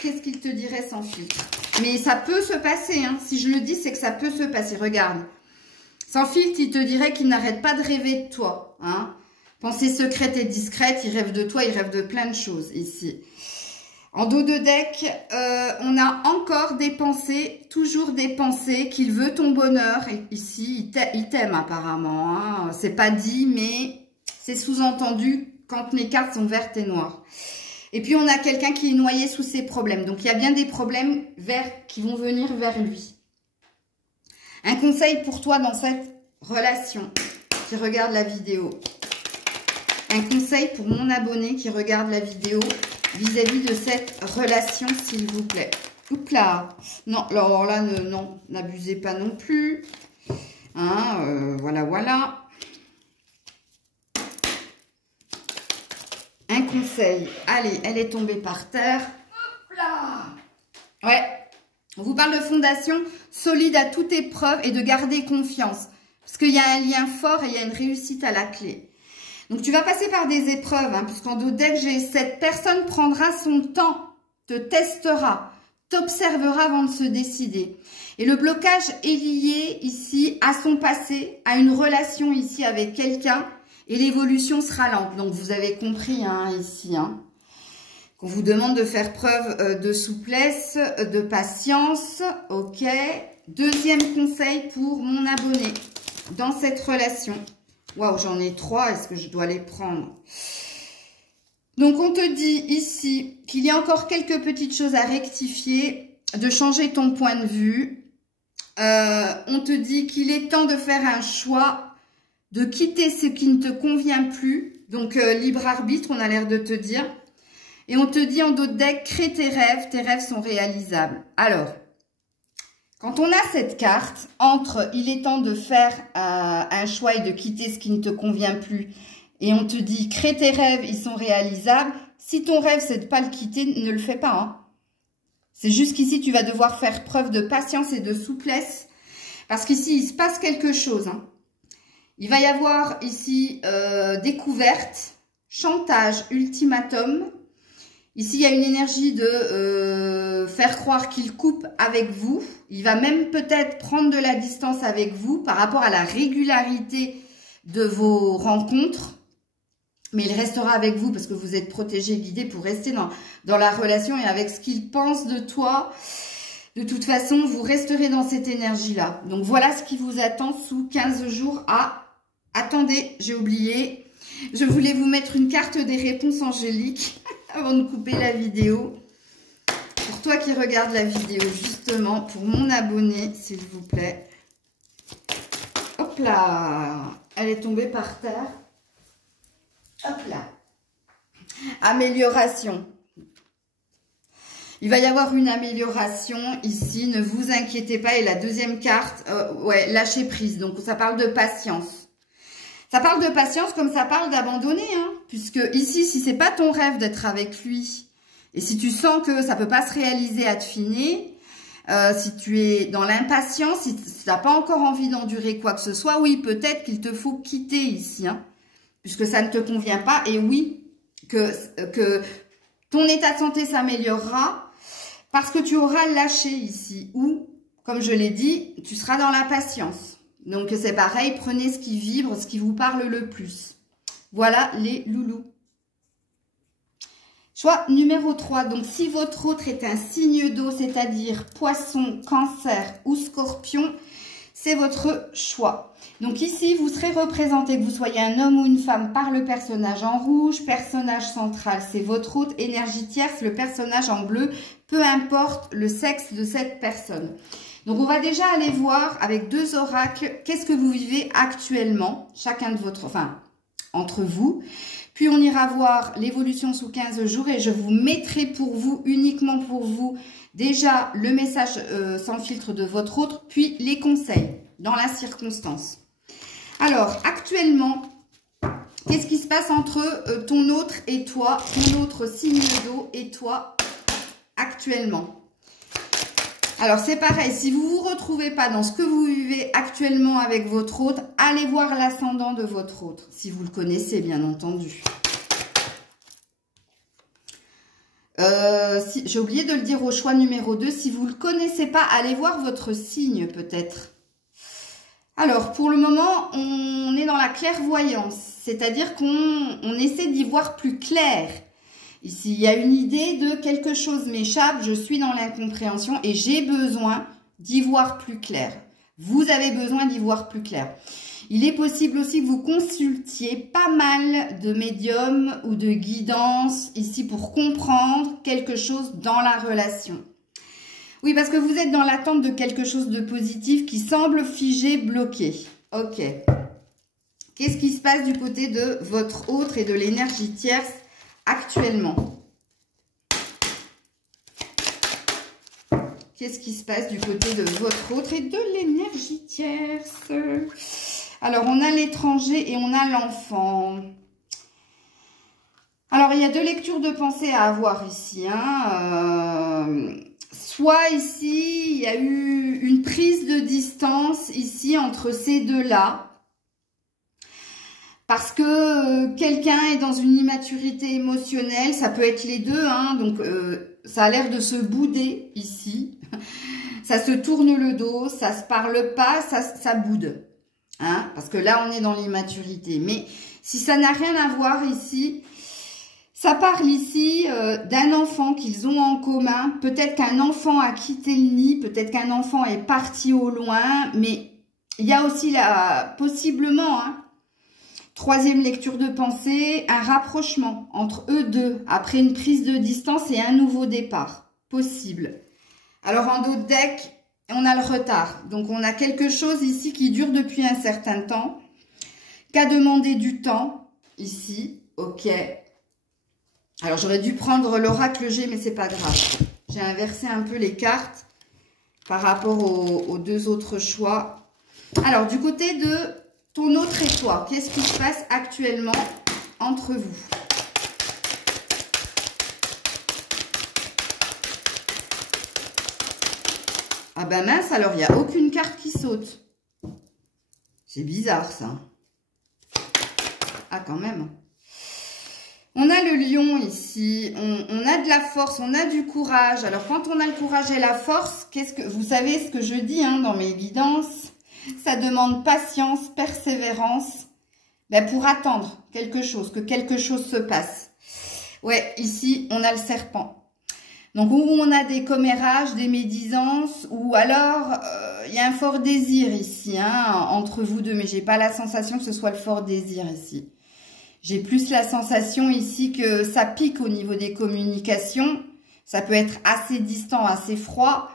Qu'est-ce qu'il te dirait sans filtre? Mais ça peut se passer. Hein. Si je le dis, c'est que ça peut se passer. Regarde. Sans filtre, il te dirait qu'il n'arrête pas de rêver de toi. Hein. Pensée secrète et discrète, il rêve de toi, il rêve de plein de choses ici. En dos de deck, on a encore des pensées, toujours des pensées, qu'il veut ton bonheur. Et ici, il t'aime apparemment. Hein. C'est pas dit, mais c'est sous-entendu quand mes cartes sont vertes et noires. Et puis, on a quelqu'un qui est noyé sous ses problèmes. Donc, il y a bien des problèmes qui vont venir vers lui. Un conseil pour toi dans cette relation qui regarde la vidéo. Un conseil pour mon abonné qui regarde la vidéo vis-à-vis de cette relation, s'il vous plaît. Oups là. Non, alors là, non, n'abusez pas non plus. Hein, voilà, voilà. Un conseil. Allez, elle est tombée par terre. Hop là. Ouais. On vous parle de fondation solide à toute épreuve et de garder confiance. Parce qu'il y a un lien fort et il y a une réussite à la clé. Donc, tu vas passer par des épreuves, hein, puisqu'en dos deck, cette personne prendra son temps, te testera, t'observera avant de se décider. Et le blocage est lié ici à son passé, à une relation ici avec quelqu'un, et l'évolution sera lente. Donc, vous avez compris hein, ici, hein, qu'on vous demande de faire preuve de souplesse, de patience. Ok. Deuxième conseil pour mon abonné dans cette relation. Waouh, j'en ai 3. Est-ce que je dois les prendre? Donc, on te dit ici qu'il y a encore quelques petites choses à rectifier, de changer ton point de vue. On te dit qu'il est temps de faire un choix, de quitter ce qui ne te convient plus. Donc, libre arbitre, on a l'air de te dire. Et on te dit en dos de deck, crée tes rêves sont réalisables. Alors, quand on a cette carte, entre il est temps de faire un choix et de quitter ce qui ne te convient plus, et on te dit crée tes rêves, ils sont réalisables, si ton rêve c'est de ne pas le quitter, ne le fais pas. Hein. C'est juste qu'ici tu vas devoir faire preuve de patience et de souplesse, parce qu'ici il se passe quelque chose. Hein. Il va y avoir ici découverte, chantage, ultimatum. Ici, il y a une énergie de faire croire qu'il coupe avec vous. Il va même peut-être prendre de la distance avec vous par rapport à la régularité de vos rencontres. Mais il restera avec vous parce que vous êtes protégé, guidé pour rester dans la relation et avec ce qu'il pense de toi. De toute façon, vous resterez dans cette énergie-là. Donc, voilà ce qui vous attend sous 15 jours. Ah, attendez, j'ai oublié. Je voulais vous mettre une carte des réponses angéliques avant de couper la vidéo. Pour toi qui regardes la vidéo, justement, pour mon abonné, s'il vous plaît. Hop là, elle est tombée par terre. Hop là. Amélioration. Il va y avoir une amélioration ici, ne vous inquiétez pas. Et la deuxième carte, ouais, lâcher prise. Donc, ça parle de patience. Ça parle de patience comme ça parle d'abandonner, hein, puisque ici, si c'est pas ton rêve d'être avec lui, et si tu sens que ça peut pas se réaliser à te finir, si tu es dans l'impatience, si tu n'as pas encore envie d'endurer quoi que ce soit, oui, peut-être qu'il te faut quitter ici, hein, puisque ça ne te convient pas, et oui, que ton état de santé s'améliorera, parce que tu auras lâché ici, ou, comme je l'ai dit, tu seras dans la patience. Donc, c'est pareil, prenez ce qui vibre, ce qui vous parle le plus. Voilà les loulous. Choix numéro 3. Donc, si votre autre est un signe d'eau, c'est-à-dire poisson, cancer ou scorpion, c'est votre choix. Donc, ici, vous serez représenté, que vous soyez un homme ou une femme, par le personnage en rouge. Personnage central, c'est votre hôte. Énergie tierce, le personnage en bleu. Peu importe le sexe de cette personne. Donc, on va déjà aller voir avec 2 oracles, qu'est-ce que vous vivez actuellement, chacun de votre, enfin, entre vous. Puis on ira voir l'évolution sous 15 jours et je vous mettrai pour vous, uniquement pour vous, déjà le message sans filtre de votre autre, puis les conseils dans la circonstance. Alors, actuellement, qu'est-ce qui se passe entre ton autre et toi, ton autre signe d'eau et toi actuellement? Alors, c'est pareil, si vous ne vous retrouvez pas dans ce que vous vivez actuellement avec votre autre, allez voir l'ascendant de votre autre, si vous le connaissez, bien entendu. J'ai oublié de le dire au choix numéro 2, si vous ne le connaissez pas, allez voir votre signe peut-être. Alors, pour le moment, on est dans la clairvoyance, c'est-à-dire qu'on essaie d'y voir plus clair. Ici, il y a une idée de quelque chose m'échappe, je suis dans l'incompréhension et j'ai besoin d'y voir plus clair. Vous avez besoin d'y voir plus clair. Il est possible aussi que vous consultiez pas mal de médiums ou de guidances ici pour comprendre quelque chose dans la relation. Oui, parce que vous êtes dans l'attente de quelque chose de positif qui semble figé, bloqué. Ok. Qu'est-ce qui se passe du côté de votre autre et de l'énergie tierce actuellement? Qu'est-ce qui se passe du côté de votre autre et de l'énergie tierce? Alors, on a l'étranger et on a l'enfant. Alors, il y a deux lectures de pensée à avoir ici. Soit ici, il y a eu une prise de distance ici entre ces deux-là. Parce que quelqu'un est dans une immaturité émotionnelle, ça peut être les deux, donc ça a l'air de se bouder ici. Ça se tourne le dos, ça se parle pas, ça boude. Parce que là, on est dans l'immaturité. Mais si ça n'a rien à voir ici, ça parle ici d'un enfant qu'ils ont en commun. Peut-être qu'un enfant a quitté le nid, peut-être qu'un enfant est parti au loin, mais il y a aussi possiblement, troisième lecture de pensée, un rapprochement entre eux deux, après une prise de distance et un nouveau départ. Possible. Alors, en d'autres decks, on a le retard. Donc, on a quelque chose ici qui dure depuis un certain temps, qui a demandé du temps, ici. Ok. Alors, j'aurais dû prendre l'oracle G, mais c'est pas grave. J'ai inversé un peu les cartes par rapport aux deux autres choix. Alors, du côté de ton autre et toi, qu'est-ce qui se passe actuellement entre vous? Ah ben mince, alors il n'y a aucune carte qui saute. C'est bizarre ça. Ah quand même. On a le lion ici, on a de la force, on a du courage. Alors quand on a le courage et la force, vous savez ce que je dis dans mes guidances? Ça demande patience, persévérance, pour attendre quelque chose, que quelque chose se passe. Ouais, ici, on a le serpent. Donc, où on a des commérages, des médisances, ou alors, il y a un fort désir ici, entre vous deux. Mais j'ai pas la sensation que ce soit le fort désir ici. J'ai plus la sensation ici que ça pique au niveau des communications. Ça peut être assez distant, assez froid.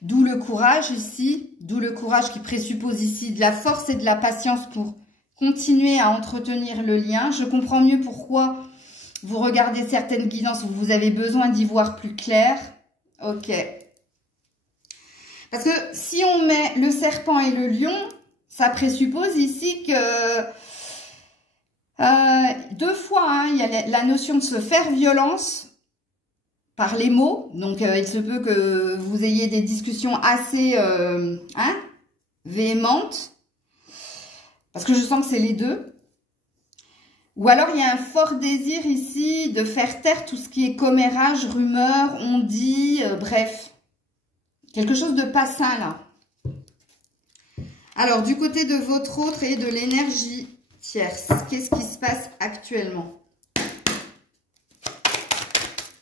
D'où le courage ici, d'où le courage qui présuppose ici de la force et de la patience pour continuer à entretenir le lien. Je comprends mieux pourquoi vous regardez certaines guidances où vous avez besoin d'y voir plus clair. Ok. Parce que si on met le serpent et le lion, ça présuppose ici que deux fois, il y a la notion de se faire violence par les mots. Donc, il se peut que vous ayez des discussions assez véhémentes. Parce que je sens que c'est les deux. Ou alors, il y a un fort désir ici de faire taire tout ce qui est commérage, rumeur, on dit, bref. Quelque chose de pas sain, là. Alors, du côté de votre autre et de l'énergie tierce, qu'est-ce qui se passe actuellement?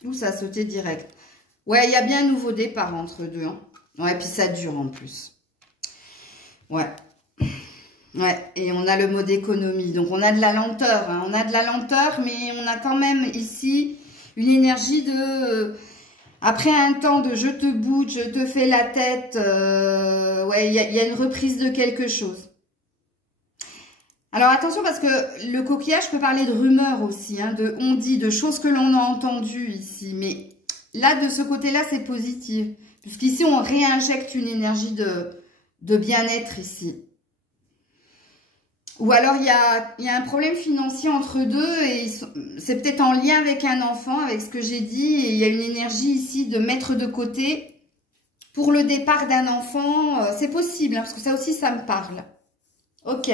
Ouh, ça a sauté direct. Ouais, il y a bien un nouveau départ entre deux. Ouais, puis ça dure en plus. Ouais. Ouais, et on a le mot d'économie. Donc, on a de la lenteur. On a de la lenteur, mais on a quand même ici une énergie de... après un temps de je te boude, je te fais la tête. Ouais, il y a une reprise de quelque chose. Alors attention parce que le coquillage peut parler de rumeurs aussi, hein, de on dit, de choses que l'on a entendues ici. Mais là, de ce côté-là, c'est positif. Puisqu'ici, on réinjecte une énergie de bien-être ici. Ou alors, il y a un problème financier entre deux et c'est peut-être en lien avec un enfant, avec ce que j'ai dit. Et il y a une énergie ici de mettre de côté pour le départ d'un enfant. C'est possible, hein, parce que ça aussi, ça me parle. Ok.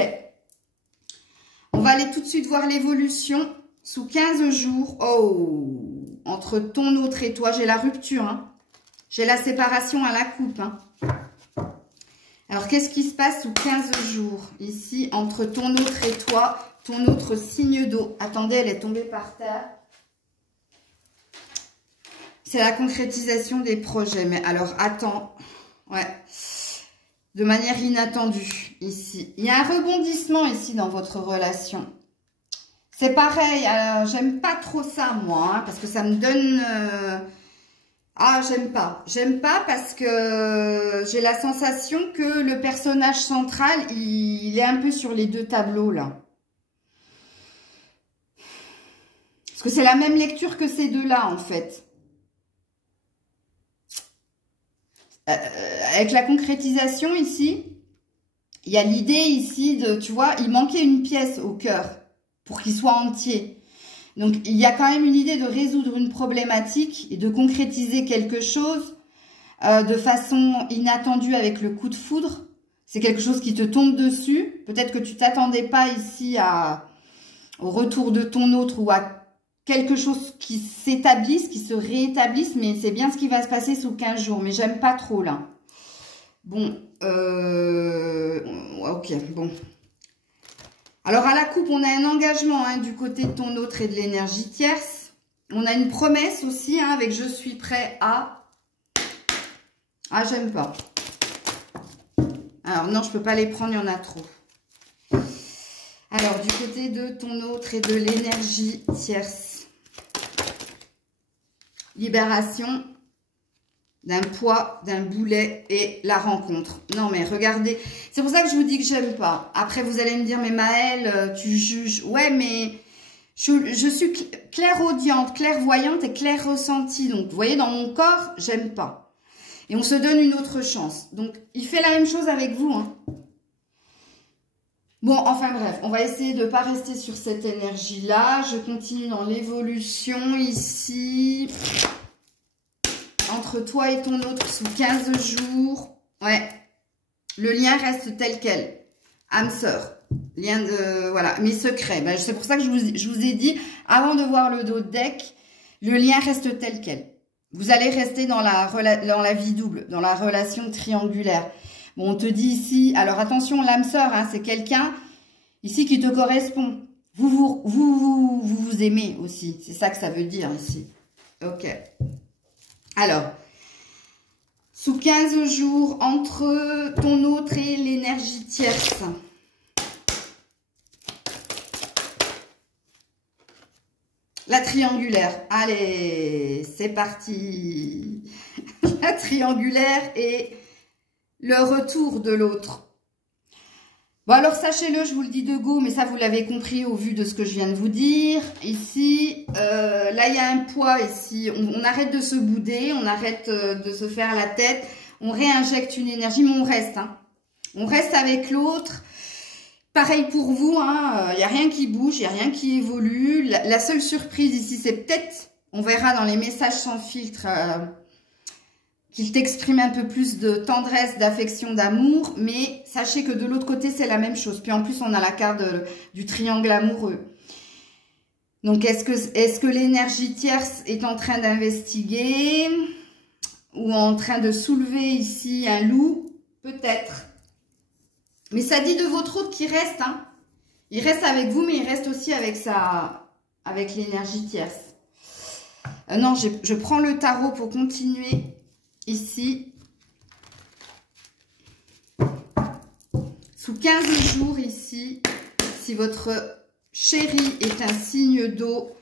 On va aller tout de suite voir l'évolution sous 15 jours. Oh, entre ton autre et toi, j'ai la rupture. Hein. J'ai la séparation à la coupe. Hein. Alors, qu'est-ce qui se passe sous 15 jours ici, entre ton autre et toi, ton autre signe d'eau? Attendez, elle est tombée par terre. C'est la concrétisation des projets. Mais alors, attends. Ouais. De manière inattendue, ici. Il y a un rebondissement ici dans votre relation. C'est pareil, j'aime pas trop ça, moi, hein, parce que ça me donne... Ah, j'aime pas. J'aime pas parce que j'ai la sensation que le personnage central, il est un peu sur les deux tableaux, là. Parce que c'est la même lecture que ces deux-là, en fait. Avec la concrétisation, ici, il y a l'idée, ici, de, tu vois, il manquait une pièce au cœur pour qu'il soit entier. Donc, il y a quand même une idée de résoudre une problématique et de concrétiser quelque chose de façon inattendue avec le coup de foudre. C'est quelque chose qui te tombe dessus. Peut-être que tu t'attendais pas ici au retour de ton autre ou à quelque chose qui s'établisse, qui se réétablisse. Mais c'est bien ce qui va se passer sous 15 jours. Mais j'aime pas trop là. Bon, ok, bon. Alors, à la coupe, on a un engagement hein, du côté de ton autre et de l'énergie tierce. On a une promesse aussi hein, avec « je suis prêt à ». Ah, j'aime pas. Alors, non, je peux pas les prendre, il y en a trop. Alors, du côté de ton autre et de l'énergie tierce. Libération d'un poids, d'un boulet et la rencontre. Non, mais regardez. C'est pour ça que je vous dis que j'aime pas. Après, vous allez me dire, mais Maëlle, tu juges. Ouais, mais je suis clairaudiente, clairvoyante et clair ressentie. Donc, vous voyez, dans mon corps, j'aime pas. Et on se donne une autre chance. Donc, il fait la même chose avec vous. Hein. Bon, enfin bref, on va essayer de ne pas rester sur cette énergie-là. Je continue dans l'évolution ici. Entre toi et ton autre sous 15 jours. Ouais. Le lien reste tel quel. Âme sœur. Lien de... Voilà. Mes secrets. Ben, c'est pour ça que je vous ai dit, avant de voir le dos de deck, le lien reste tel quel. Vous allez rester dans la vie double, dans la relation triangulaire. Bon, on te dit ici... Alors, attention, l'âme sœur, hein, c'est quelqu'un ici qui te correspond. Vous aimez aussi. C'est ça que ça veut dire ici. Ok. Alors, sous 15 jours, entre ton autre et l'énergie tierce. La triangulaire. Allez, c'est parti. La triangulaire et le retour de l'autre. Bon, alors, sachez-le, je vous le dis de go, mais ça, vous l'avez compris au vu de ce que je viens de vous dire. Ici, là, il y a un poids ici. On arrête de se bouder, on arrête de se faire la tête. On réinjecte une énergie, mais on reste. Hein. On reste avec l'autre. Pareil pour vous, hein. Il n'y a rien qui bouge, il n'y a rien qui évolue. La seule surprise ici, c'est peut-être, on verra dans les messages sans filtre... qu'il t'exprime un peu plus de tendresse, d'affection, d'amour, mais sachez que de l'autre côté, c'est la même chose. Puis en plus, on a la carte du triangle amoureux. Donc, est-ce que l'énergie tierce est en train d'investiguer ou en train de soulever ici un loup? Peut-être. Mais ça dit de votre autre qui reste. Hein. Il reste avec vous, mais il reste aussi avec l'énergie tierce. Non, je prends le tarot pour continuer. Ici, sous 15 jours ici, si votre chéri est un signe d'eau,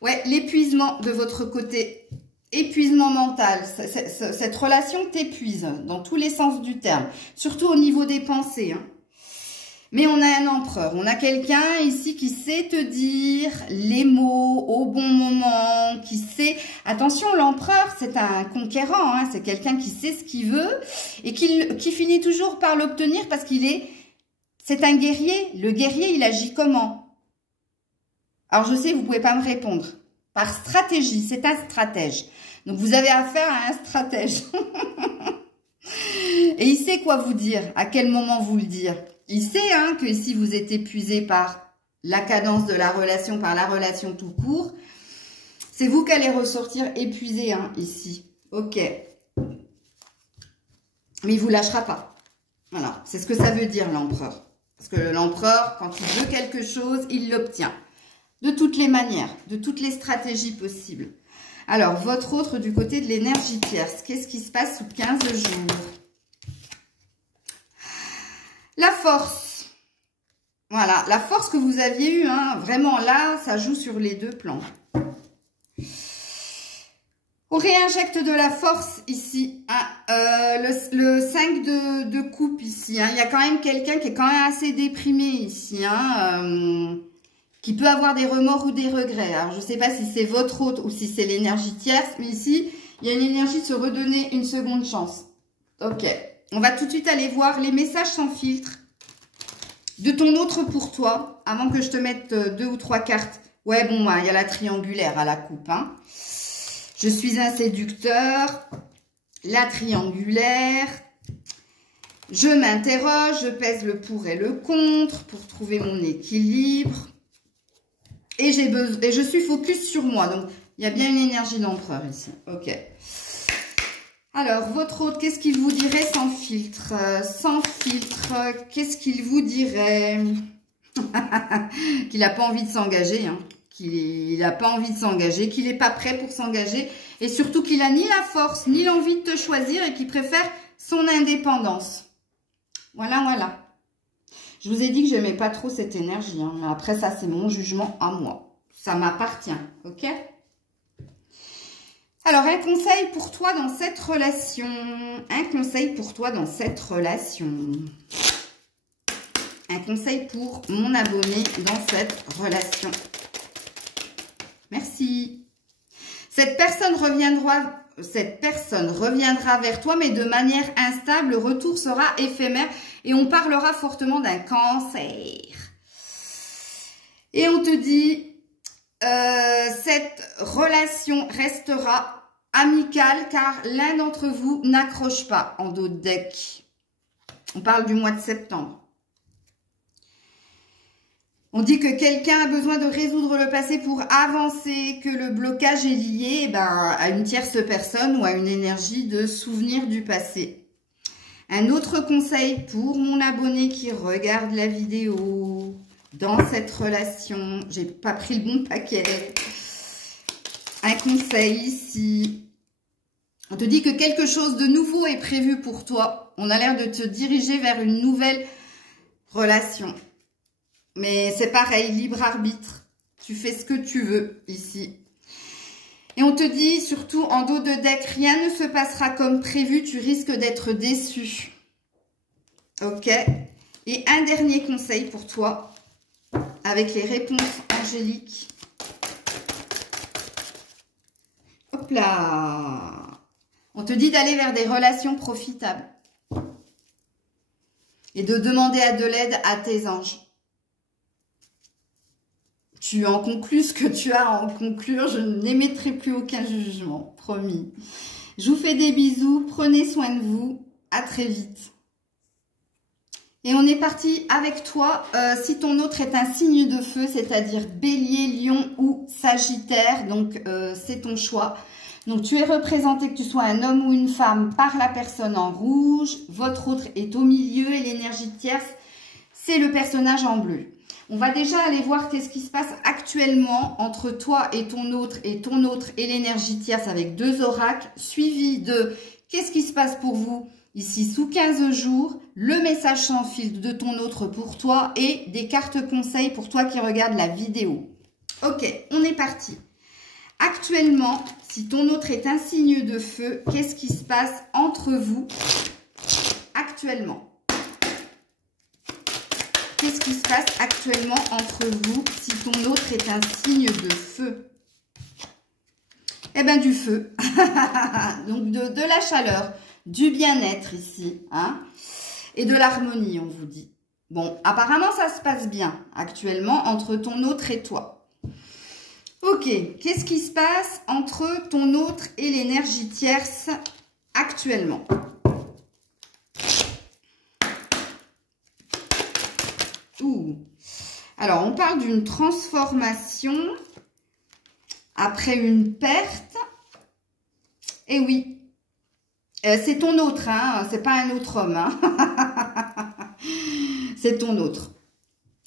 ouais, l'épuisement de votre côté, épuisement mental, cette relation t'épuise dans tous les sens du terme, surtout au niveau des pensées. Hein. Mais on a un empereur, on a quelqu'un ici qui sait te dire les mots au bon moment, qui sait... Attention, l'empereur, c'est un conquérant, hein, c'est quelqu'un qui sait ce qu'il veut et qui finit toujours par l'obtenir parce qu'il est... C'est un guerrier. Le guerrier, il agit comment? Alors, je sais, vous pouvez pas me répondre. Par stratégie, c'est un stratège. Donc, vous avez affaire à un stratège. Et il sait quoi vous dire, à quel moment vous le dire. Il sait hein, que si vous êtes épuisé par la cadence de la relation, par la relation tout court, c'est vous qui allez ressortir épuisé hein, ici. Ok. Mais il vous lâchera pas. Voilà, c'est ce que ça veut dire l'empereur. Parce que l'empereur, quand il veut quelque chose, il l'obtient. De toutes les manières, de toutes les stratégies possibles. Alors, votre autre du côté de l'énergie tierce, qu'est-ce qui se passe sous 15 jours? La force. Voilà, la force que vous aviez eue, hein, vraiment là, ça joue sur les deux plans. On réinjecte de la force ici. Hein, le 5 de coupe ici. Hein, il y a quand même quelqu'un qui est quand même assez déprimé ici. Hein, qui peut avoir des remords ou des regrets. Alors, je ne sais pas si c'est votre hôte ou si c'est l'énergie tierce. Mais ici, il y a une énergie de se redonner une seconde chance. Ok. On va tout de suite aller voir les messages sans filtre de ton autre pour toi. Avant que je te mette 2 ou 3 cartes. Ouais, bon, il y a la triangulaire à la coupe. Hein. Je suis un séducteur. La triangulaire. Je m'interroge. Je pèse le pour et le contre pour trouver mon équilibre. Et je suis focus sur moi. Donc, il y a bien une énergie d'empereur ici. Ok. Alors, votre hôte, qu'est-ce qu'il vous dirait sans filtre? Sans filtre, qu'est-ce qu'il vous dirait? Qu'il n'a pas envie de s'engager, hein. Qu'il n'a pas envie de s'engager, qu'il n'est pas prêt pour s'engager. Et surtout qu'il n'a ni la force, ni l'envie de te choisir et qu'il préfère son indépendance. Voilà, voilà. Je vous ai dit que je n'aimais pas trop cette énergie. Hein. Mais après, ça, c'est mon jugement à moi. Ça m'appartient, ok? Alors, un conseil pour toi dans cette relation. Un conseil pour toi dans cette relation. Un conseil pour mon abonné dans cette relation. Merci. Cette personne reviendra vers toi, mais de manière instable. Le retour sera éphémère et on parlera fortement d'un cancer. Et on te dit... cette relation restera amicale car l'un d'entre vous n'accroche pas en dos de deck. On parle du mois de septembre. On dit que quelqu'un a besoin de résoudre le passé pour avancer, que le blocage est lié à une tierce personne ou à une énergie de souvenir du passé. Un autre conseil pour mon abonné qui regarde la vidéo... Dans cette relation, j'ai pas pris le bon paquet. Un conseil ici. On te dit que quelque chose de nouveau est prévu pour toi. On a l'air de te diriger vers une nouvelle relation. Mais c'est pareil, libre arbitre. Tu fais ce que tu veux ici. Et on te dit, surtout en dos de deck, rien ne se passera comme prévu. Tu risques d'être déçu. Ok. Et un dernier conseil pour toi. Avec les réponses angéliques. Hop là. On te dit d'aller vers des relations profitables. Et de demander de l'aide à tes anges. Tu en conclus ce que tu as à en conclure. Je n'émettrai plus aucun jugement. Promis. Je vous fais des bisous. Prenez soin de vous. À très vite. Et on est parti avec toi, si ton autre est un signe de feu, c'est-à-dire Bélier, Lion ou Sagittaire, donc c'est ton choix. Donc tu es représenté, que tu sois un homme ou une femme, par la personne en rouge. Votre autre est au milieu et l'énergie tierce, c'est le personnage en bleu. On va déjà aller voir qu'est-ce qui se passe actuellement entre toi et ton autre et l'énergie tierce avec 2 oracles, suivi de qu'est-ce qui se passe pour vous ici sous 15 jours, le message sans filtre de ton autre pour toi et des cartes conseils pour toi qui regardes la vidéo. Ok, on est parti. Actuellement, si ton autre est un signe de feu, qu'est-ce qui se passe entre vous actuellement? qu'est-ce qui se passe actuellement entre vous si ton autre est un signe de feu? Eh bien, du feu. Donc, de la chaleur, du bien-être ici, hein, et de l'harmonie, on vous dit. Bon, apparemment, ça se passe bien actuellement entre ton autre et toi. Ok, qu'est-ce qui se passe entre ton autre et l'énergie tierce actuellement? Ouh. Alors, on parle d'une transformation après une perte. Et oui, c'est ton autre, hein, c'est pas un autre homme, hein. C'est ton autre.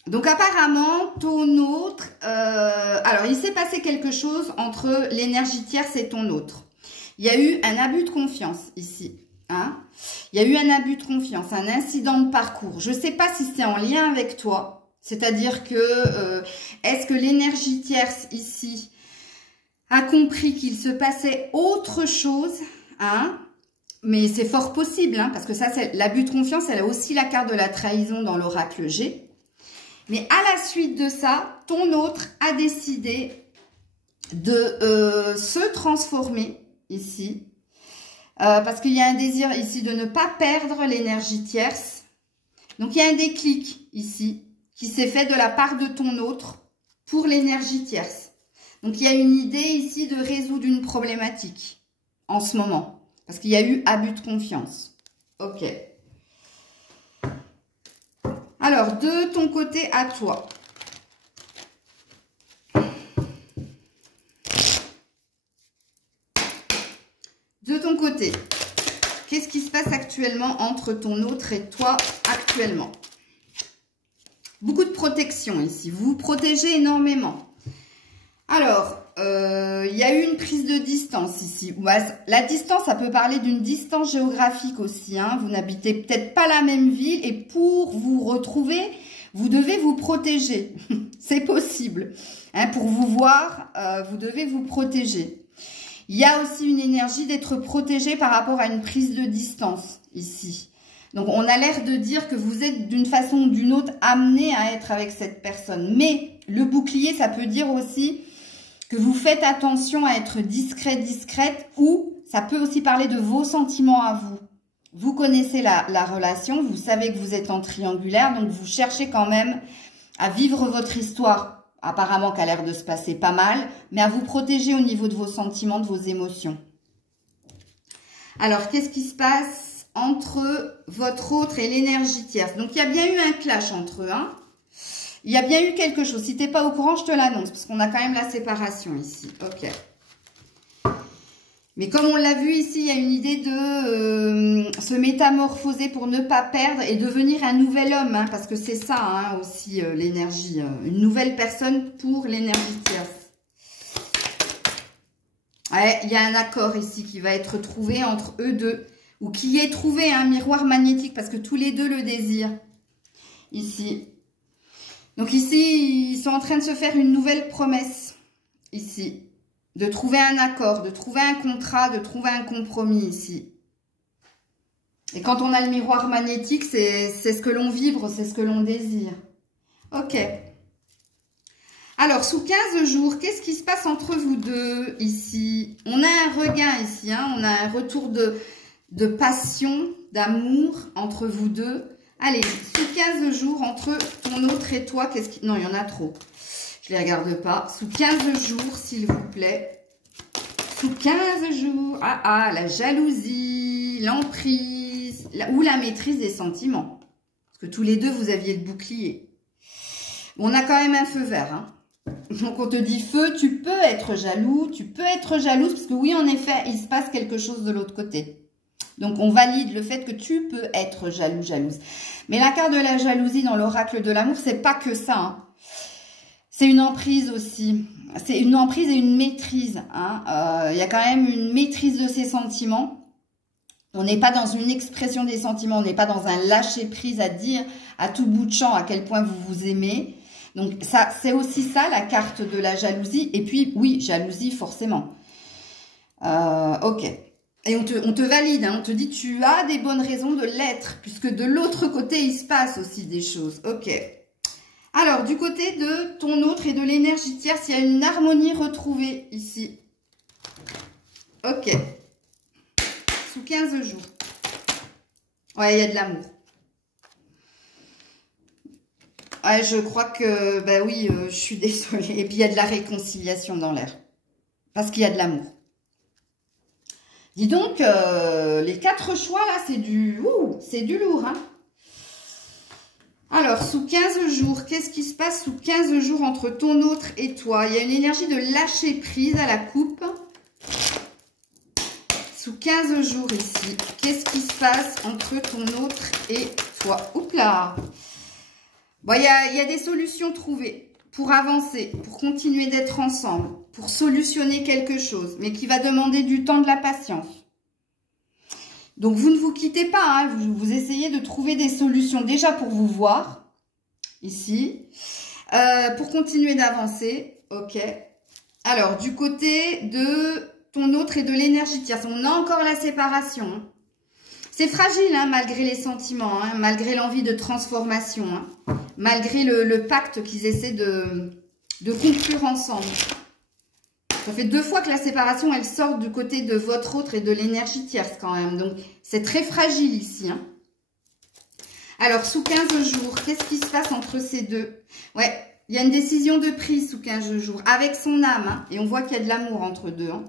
Donc apparemment, ton autre, alors il s'est passé quelque chose entre l'énergie tierce et ton autre. Il y a eu un abus de confiance ici, hein. Il y a eu un abus de confiance, un incident de parcours. Je ne sais pas si c'est en lien avec toi, c'est-à-dire que est-ce que l'énergie tierce ici a compris qu'il se passait autre chose, hein, mais c'est fort possible, hein, parce que ça, c'est l'abus de confiance, elle a aussi la carte de la trahison dans l'oracle G. Mais à la suite de ça, ton autre a décidé de se transformer ici, parce qu'il y a un désir ici de ne pas perdre l'énergie tierce. Donc, il y a un déclic ici qui s'est fait de la part de ton autre pour l'énergie tierce. Donc, il y a une idée ici de résoudre une problématique en ce moment. Parce qu'il y a eu abus de confiance. Ok. Alors, de ton côté à toi. De ton côté, qu'est-ce qui se passe actuellement entre ton autre et toi actuellement? Beaucoup de protection ici. Vous vous protégez énormément. Alors, il y a eu une prise de distance ici. La distance, ça peut parler d'une distance géographique aussi, hein. Vous n'habitez peut-être pas la même ville et pour vous retrouver, vous devez vous protéger. C'est possible, hein. Pour vous voir, vous devez vous protéger. Il y a aussi une énergie d'être protégé par rapport à une prise de distance ici. Donc, on a l'air de dire que vous êtes d'une façon ou d'une autre amené à être avec cette personne. Mais le bouclier, ça peut dire aussi que vous faites attention à être discret, discrète, ou ça peut aussi parler de vos sentiments à vous. Vous connaissez la relation, vous savez que vous êtes en triangulaire, donc vous cherchez quand même à vivre votre histoire, apparemment qui a l'air de se passer pas mal, mais à vous protéger au niveau de vos sentiments, de vos émotions. Alors, qu'est-ce qui se passe entre votre autre et l'énergie tierce? Donc, il y a bien eu un clash entre eux, hein. Il y a bien eu quelque chose. Si tu n'es pas au courant, je te l'annonce, parce qu'on a quand même la séparation ici. Ok. Mais comme on l'a vu ici, il y a une idée de se métamorphoser pour ne pas perdre et devenir un nouvel homme, hein, parce que c'est ça, hein, aussi l'énergie. Une nouvelle personne pour l'énergie tierce. Ouais, il y a un accord ici qui va être trouvé entre eux deux, ou qui est trouvé un miroir magnétique, parce que tous les deux le désirent. Ici. Donc ici, ils sont en train de se faire une nouvelle promesse, ici, de trouver un accord, de trouver un contrat, de trouver un compromis ici. Et quand on a le miroir magnétique, c'est ce que l'on vibre, c'est ce que l'on désire. Ok. Alors, sous 15 jours, qu'est-ce qui se passe entre vous deux ici? On a un regain ici, hein, on a un retour de passion, d'amour entre vous deux. Allez, sous 15 jours, entre ton autre et toi, qu'est-ce qui... Non, il y en a trop. Je ne les regarde pas. Sous 15 jours, s'il vous plaît. Sous 15 jours. Ah, la jalousie, l'emprise, ou la maîtrise des sentiments. Parce que tous les deux, vous aviez le bouclier. Bon, on a quand même un feu vert, hein. Donc, on te dit feu, tu peux être jaloux, tu peux être jalouse, parce que oui, en effet, il se passe quelque chose de l'autre côté. Donc, on valide le fait que tu peux être jaloux, jalouse. Mais la carte de la jalousie dans l'oracle de l'amour, c'est pas que ça, hein. C'est une emprise aussi. C'est une emprise et une maîtrise, hein. Y a quand même une maîtrise de ses sentiments. On n'est pas dans une expression des sentiments, on n'est pas dans un lâcher-prise à dire à tout bout de champ à quel point vous vous aimez. Donc, ça, c'est aussi ça, la carte de la jalousie. Et puis, oui, jalousie, forcément. Ok. Et on te valide, hein, on te dit tu as des bonnes raisons de l'être, puisque de l'autre côté, il se passe aussi des choses. Ok. Alors, du côté de ton autre et de l'énergie tierce, il y a une harmonie retrouvée ici. Ok. Sous 15 jours. Ouais, il y a de l'amour. Ouais, je crois que, bah oui, je suis désolée. Et puis, il y a de la réconciliation dans l'air. Parce qu'il y a de l'amour. Dis donc, les 4 choix, là, c'est du lourd, hein. Alors, sous 15 jours, qu'est-ce qui se passe sous 15 jours entre ton autre et toi? Il y a une énergie de lâcher prise à la coupe. Sous 15 jours ici, qu'est-ce qui se passe entre ton autre et toi? Oups là! Bon, il y a des solutions trouvées pour avancer, pour continuer d'être ensemble, pour solutionner quelque chose, mais qui va demander du temps, de la patience. Donc, vous ne vous quittez pas, hein, vous essayez de trouver des solutions déjà pour vous voir, ici, pour continuer d'avancer, ok. Alors, du côté de ton autre et de l'énergie tierce, on a encore la séparation, hein. C'est fragile, hein, malgré les sentiments, hein, malgré l'envie de transformation, hein, malgré le pacte qu'ils essaient de conclure ensemble. Ça fait 2 fois que la séparation, elle sort du côté de votre autre et de l'énergie tierce quand même. Donc, c'est très fragile ici, hein. Alors, sous 15 jours, qu'est-ce qui se passe entre ces deux? Ouais, il y a une décision de prise sous 15 jours, avec son âme, hein, et on voit qu'il y a de l'amour entre deux, hein,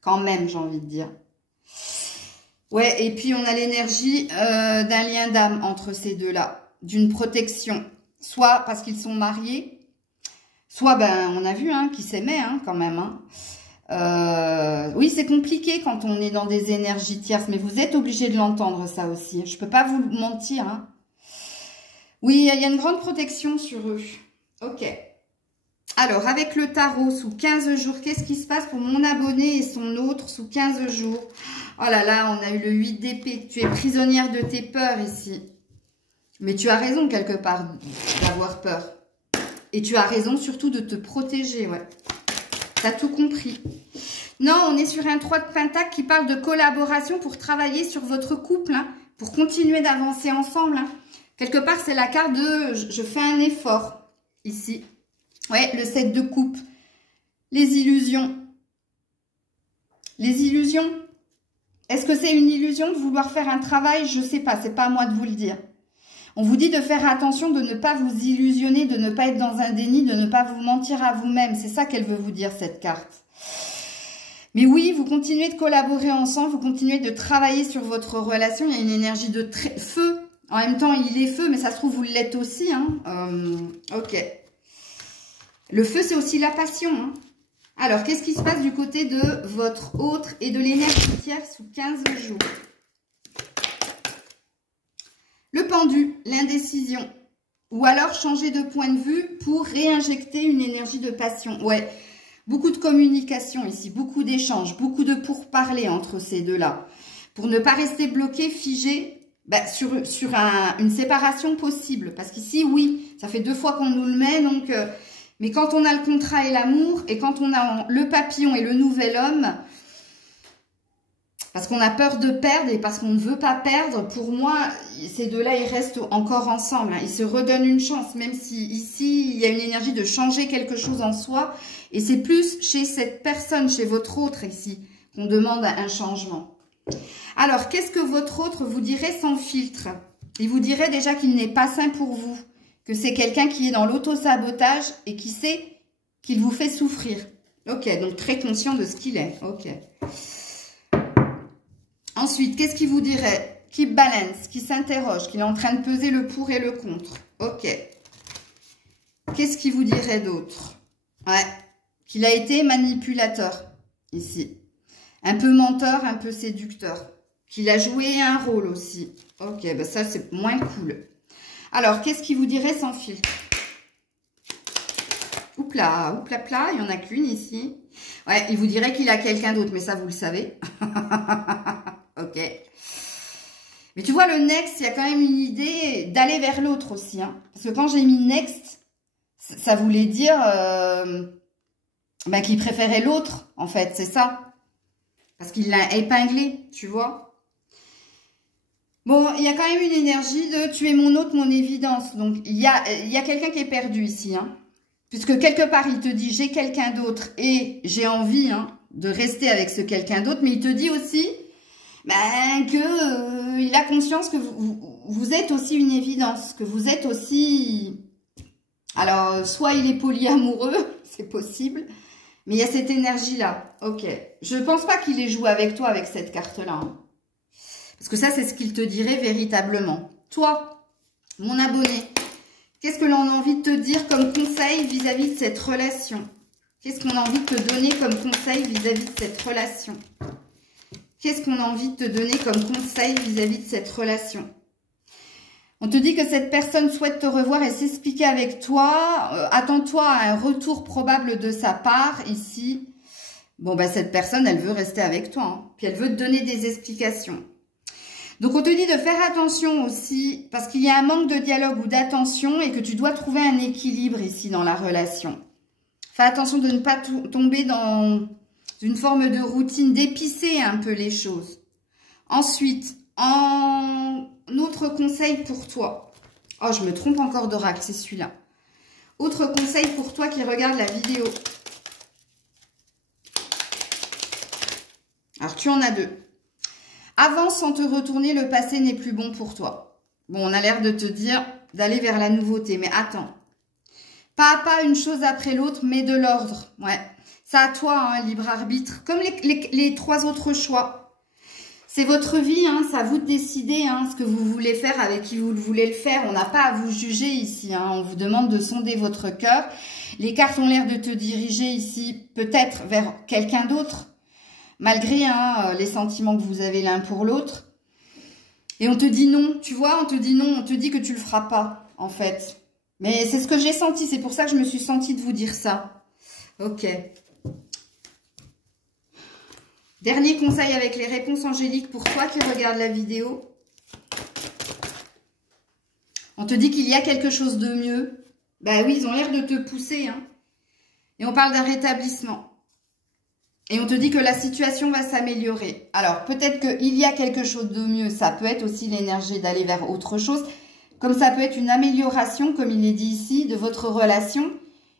quand même, j'ai envie de dire. Ouais, et puis on a l'énergie d'un lien d'âme entre ces deux-là, d'une protection. Soit parce qu'ils sont mariés, soit, ben, on a vu, hein, qu'ils s'aimaient, hein, quand même, hein. Oui, c'est compliqué quand on est dans des énergies tierces, mais vous êtes obligé de l'entendre, ça aussi. Je peux pas vous mentir, hein. Oui, il y a une grande protection sur eux. Ok. Alors, avec le tarot, sous 15 jours, qu'est-ce qui se passe pour mon abonné et son autre sous 15 jours? Oh là là, on a eu le 8 d'épée. Tu es prisonnière de tes peurs ici. Mais tu as raison, quelque part, d'avoir peur. Et tu as raison, surtout, de te protéger, ouais. Tu as tout compris. Non, on est sur un 3 de Pentacle qui parle de collaboration pour travailler sur votre couple, hein, pour continuer d'avancer ensemble, hein. Quelque part, c'est la carte de je fais un effort, ici. Ouais, le 7 de coupe. Les illusions. Les illusions. Est-ce que c'est une illusion de vouloir faire un travail? Je ne sais pas, c'est pas à moi de vous le dire. On vous dit de faire attention, de ne pas vous illusionner, de ne pas être dans un déni, de ne pas vous mentir à vous-même. C'est ça qu'elle veut vous dire, cette carte. Mais oui, vous continuez de collaborer ensemble, vous continuez de travailler sur votre relation. Il y a une énergie de feu. En même temps, il est feu, mais ça se trouve, vous l'êtes aussi, hein. Ok. Le feu, c'est aussi la passion, hein. Alors, qu'est-ce qui se passe du côté de votre autre et de l'énergie tierce sous 15 jours? Le pendu, l'indécision. Ou alors changer de point de vue pour réinjecter une énergie de passion. Ouais, beaucoup de communication ici, beaucoup d'échanges, beaucoup de pourparlers entre ces deux-là. Pour ne pas rester bloqué, figé, bah, sur une séparation possible. Parce qu'ici, oui, ça fait 2 fois qu'on nous le met, donc... mais quand on a le contrat et l'amour, et quand on a le papillon et le nouvel homme, parce qu'on a peur de perdre et parce qu'on ne veut pas perdre, pour moi, ces deux-là, ils restent encore ensemble, hein. Ils se redonnent une chance, même si ici, il y a une énergie de changer quelque chose en soi. Et c'est plus chez cette personne, chez votre autre ici, qu'on demande un changement. Alors, qu'est-ce que votre autre vous dirait sans filtre? Il vous dirait déjà qu'il n'est pas sain pour vous, que c'est quelqu'un qui est dans l'auto-sabotage et qui sait qu'il vous fait souffrir. Ok, donc très conscient de ce qu'il est. Ok. Ensuite, qu'est-ce qu'il vous dirait? Qui balance, qui s'interroge, qu'il est en train de peser le pour et le contre. Ok. Qu'est-ce qu'il vous dirait d'autre? Ouais, qu'il a été manipulateur, ici. Un peu menteur, un peu séducteur. Qu'il a joué un rôle aussi. Ok, ben ça, c'est moins cool. Alors, qu'est-ce qu'il vous dirait sans filtre? Oupla, oupla, il n'y en a qu'une ici. Ouais, il vous dirait qu'il a quelqu'un d'autre, mais ça, vous le savez. Ok. Mais tu vois, le next, il y a quand même une idée d'aller vers l'autre aussi, hein. Parce que quand j'ai mis next, ça voulait dire ben, qu'il préférait l'autre, en fait, c'est ça. Parce qu'il l'a épinglé, tu vois. Bon, il y a quand même une énergie de tu es mon hôte, mon évidence. Donc, il y a quelqu'un qui est perdu ici. Hein. Puisque quelque part, il te dit j'ai quelqu'un d'autre et j'ai envie de rester avec ce quelqu'un d'autre. Mais il te dit aussi que il a conscience que vous êtes aussi une évidence. Que vous êtes aussi... Alors, soit il est polyamoureux, c'est possible. Mais il y a cette énergie-là. Ok. Je ne pense pas qu'il ait joué avec toi avec cette carte-là. Hein. Parce que ça, c'est ce qu'il te dirait véritablement. Toi, mon abonné, qu'est-ce que l'on a envie de te dire comme conseil vis-à-vis de cette relation? Qu'est-ce qu'on a envie de te donner comme conseil vis-à-vis de cette relation? Qu'est-ce qu'on a envie de te donner comme conseil vis-à-vis de cette relation? On te dit que cette personne souhaite te revoir et s'expliquer avec toi. Attends-toi à un retour probable de sa part ici. Bon, ben cette personne, elle veut rester avec toi. Hein. Puis elle veut te donner des explications. Donc, on te dit de faire attention aussi, parce qu'il y a un manque de dialogue ou d'attention et que tu dois trouver un équilibre ici dans la relation. Fais attention de ne pas tomber dans une forme de routine, d'épicer un peu les choses. Ensuite, un autre conseil pour toi. Oh, je me trompe encore d'oracle, c'est celui-là. Autre conseil pour toi qui regarde la vidéo. Alors, tu en as deux. Avance sans te retourner, le passé n'est plus bon pour toi. Bon, on a l'air de te dire d'aller vers la nouveauté, mais attends. Pas à pas, une chose après l'autre, mais de l'ordre. Ouais, c'est à toi, libre arbitre. Comme les trois autres choix. C'est votre vie, c'est à vous de décider ce que vous voulez faire, avec qui vous voulez le faire. On n'a pas à vous juger ici. On vous demande de sonder votre cœur. Les cartes ont l'air de te diriger ici, peut-être vers quelqu'un d'autre. Malgré les sentiments que vous avez l'un pour l'autre. Et on te dit non, tu vois, on te dit non, on te dit que tu le feras pas, en fait. Mais c'est ce que j'ai senti, c'est pour ça que je me suis sentie de vous dire ça. Ok. Dernier conseil avec les réponses angéliques pour toi qui regarde la vidéo. On te dit qu'il y a quelque chose de mieux. Bah oui, ils ont l'air de te pousser. Et on parle d'un rétablissement. Et on te dit que la situation va s'améliorer. Alors, peut-être qu'il y a quelque chose de mieux. Ça peut être aussi l'énergie d'aller vers autre chose. Comme ça peut être une amélioration, comme il est dit ici, de votre relation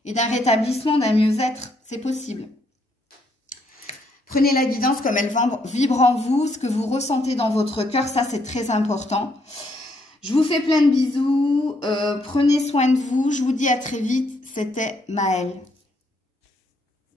et d'un rétablissement, d'un mieux-être. C'est possible. Prenez la guidance comme elle vibre en vous, ce que vous ressentez dans votre cœur. Ça, c'est très important. Je vous fais plein de bisous. Prenez soin de vous. Je vous dis à très vite. C'était Maëlle.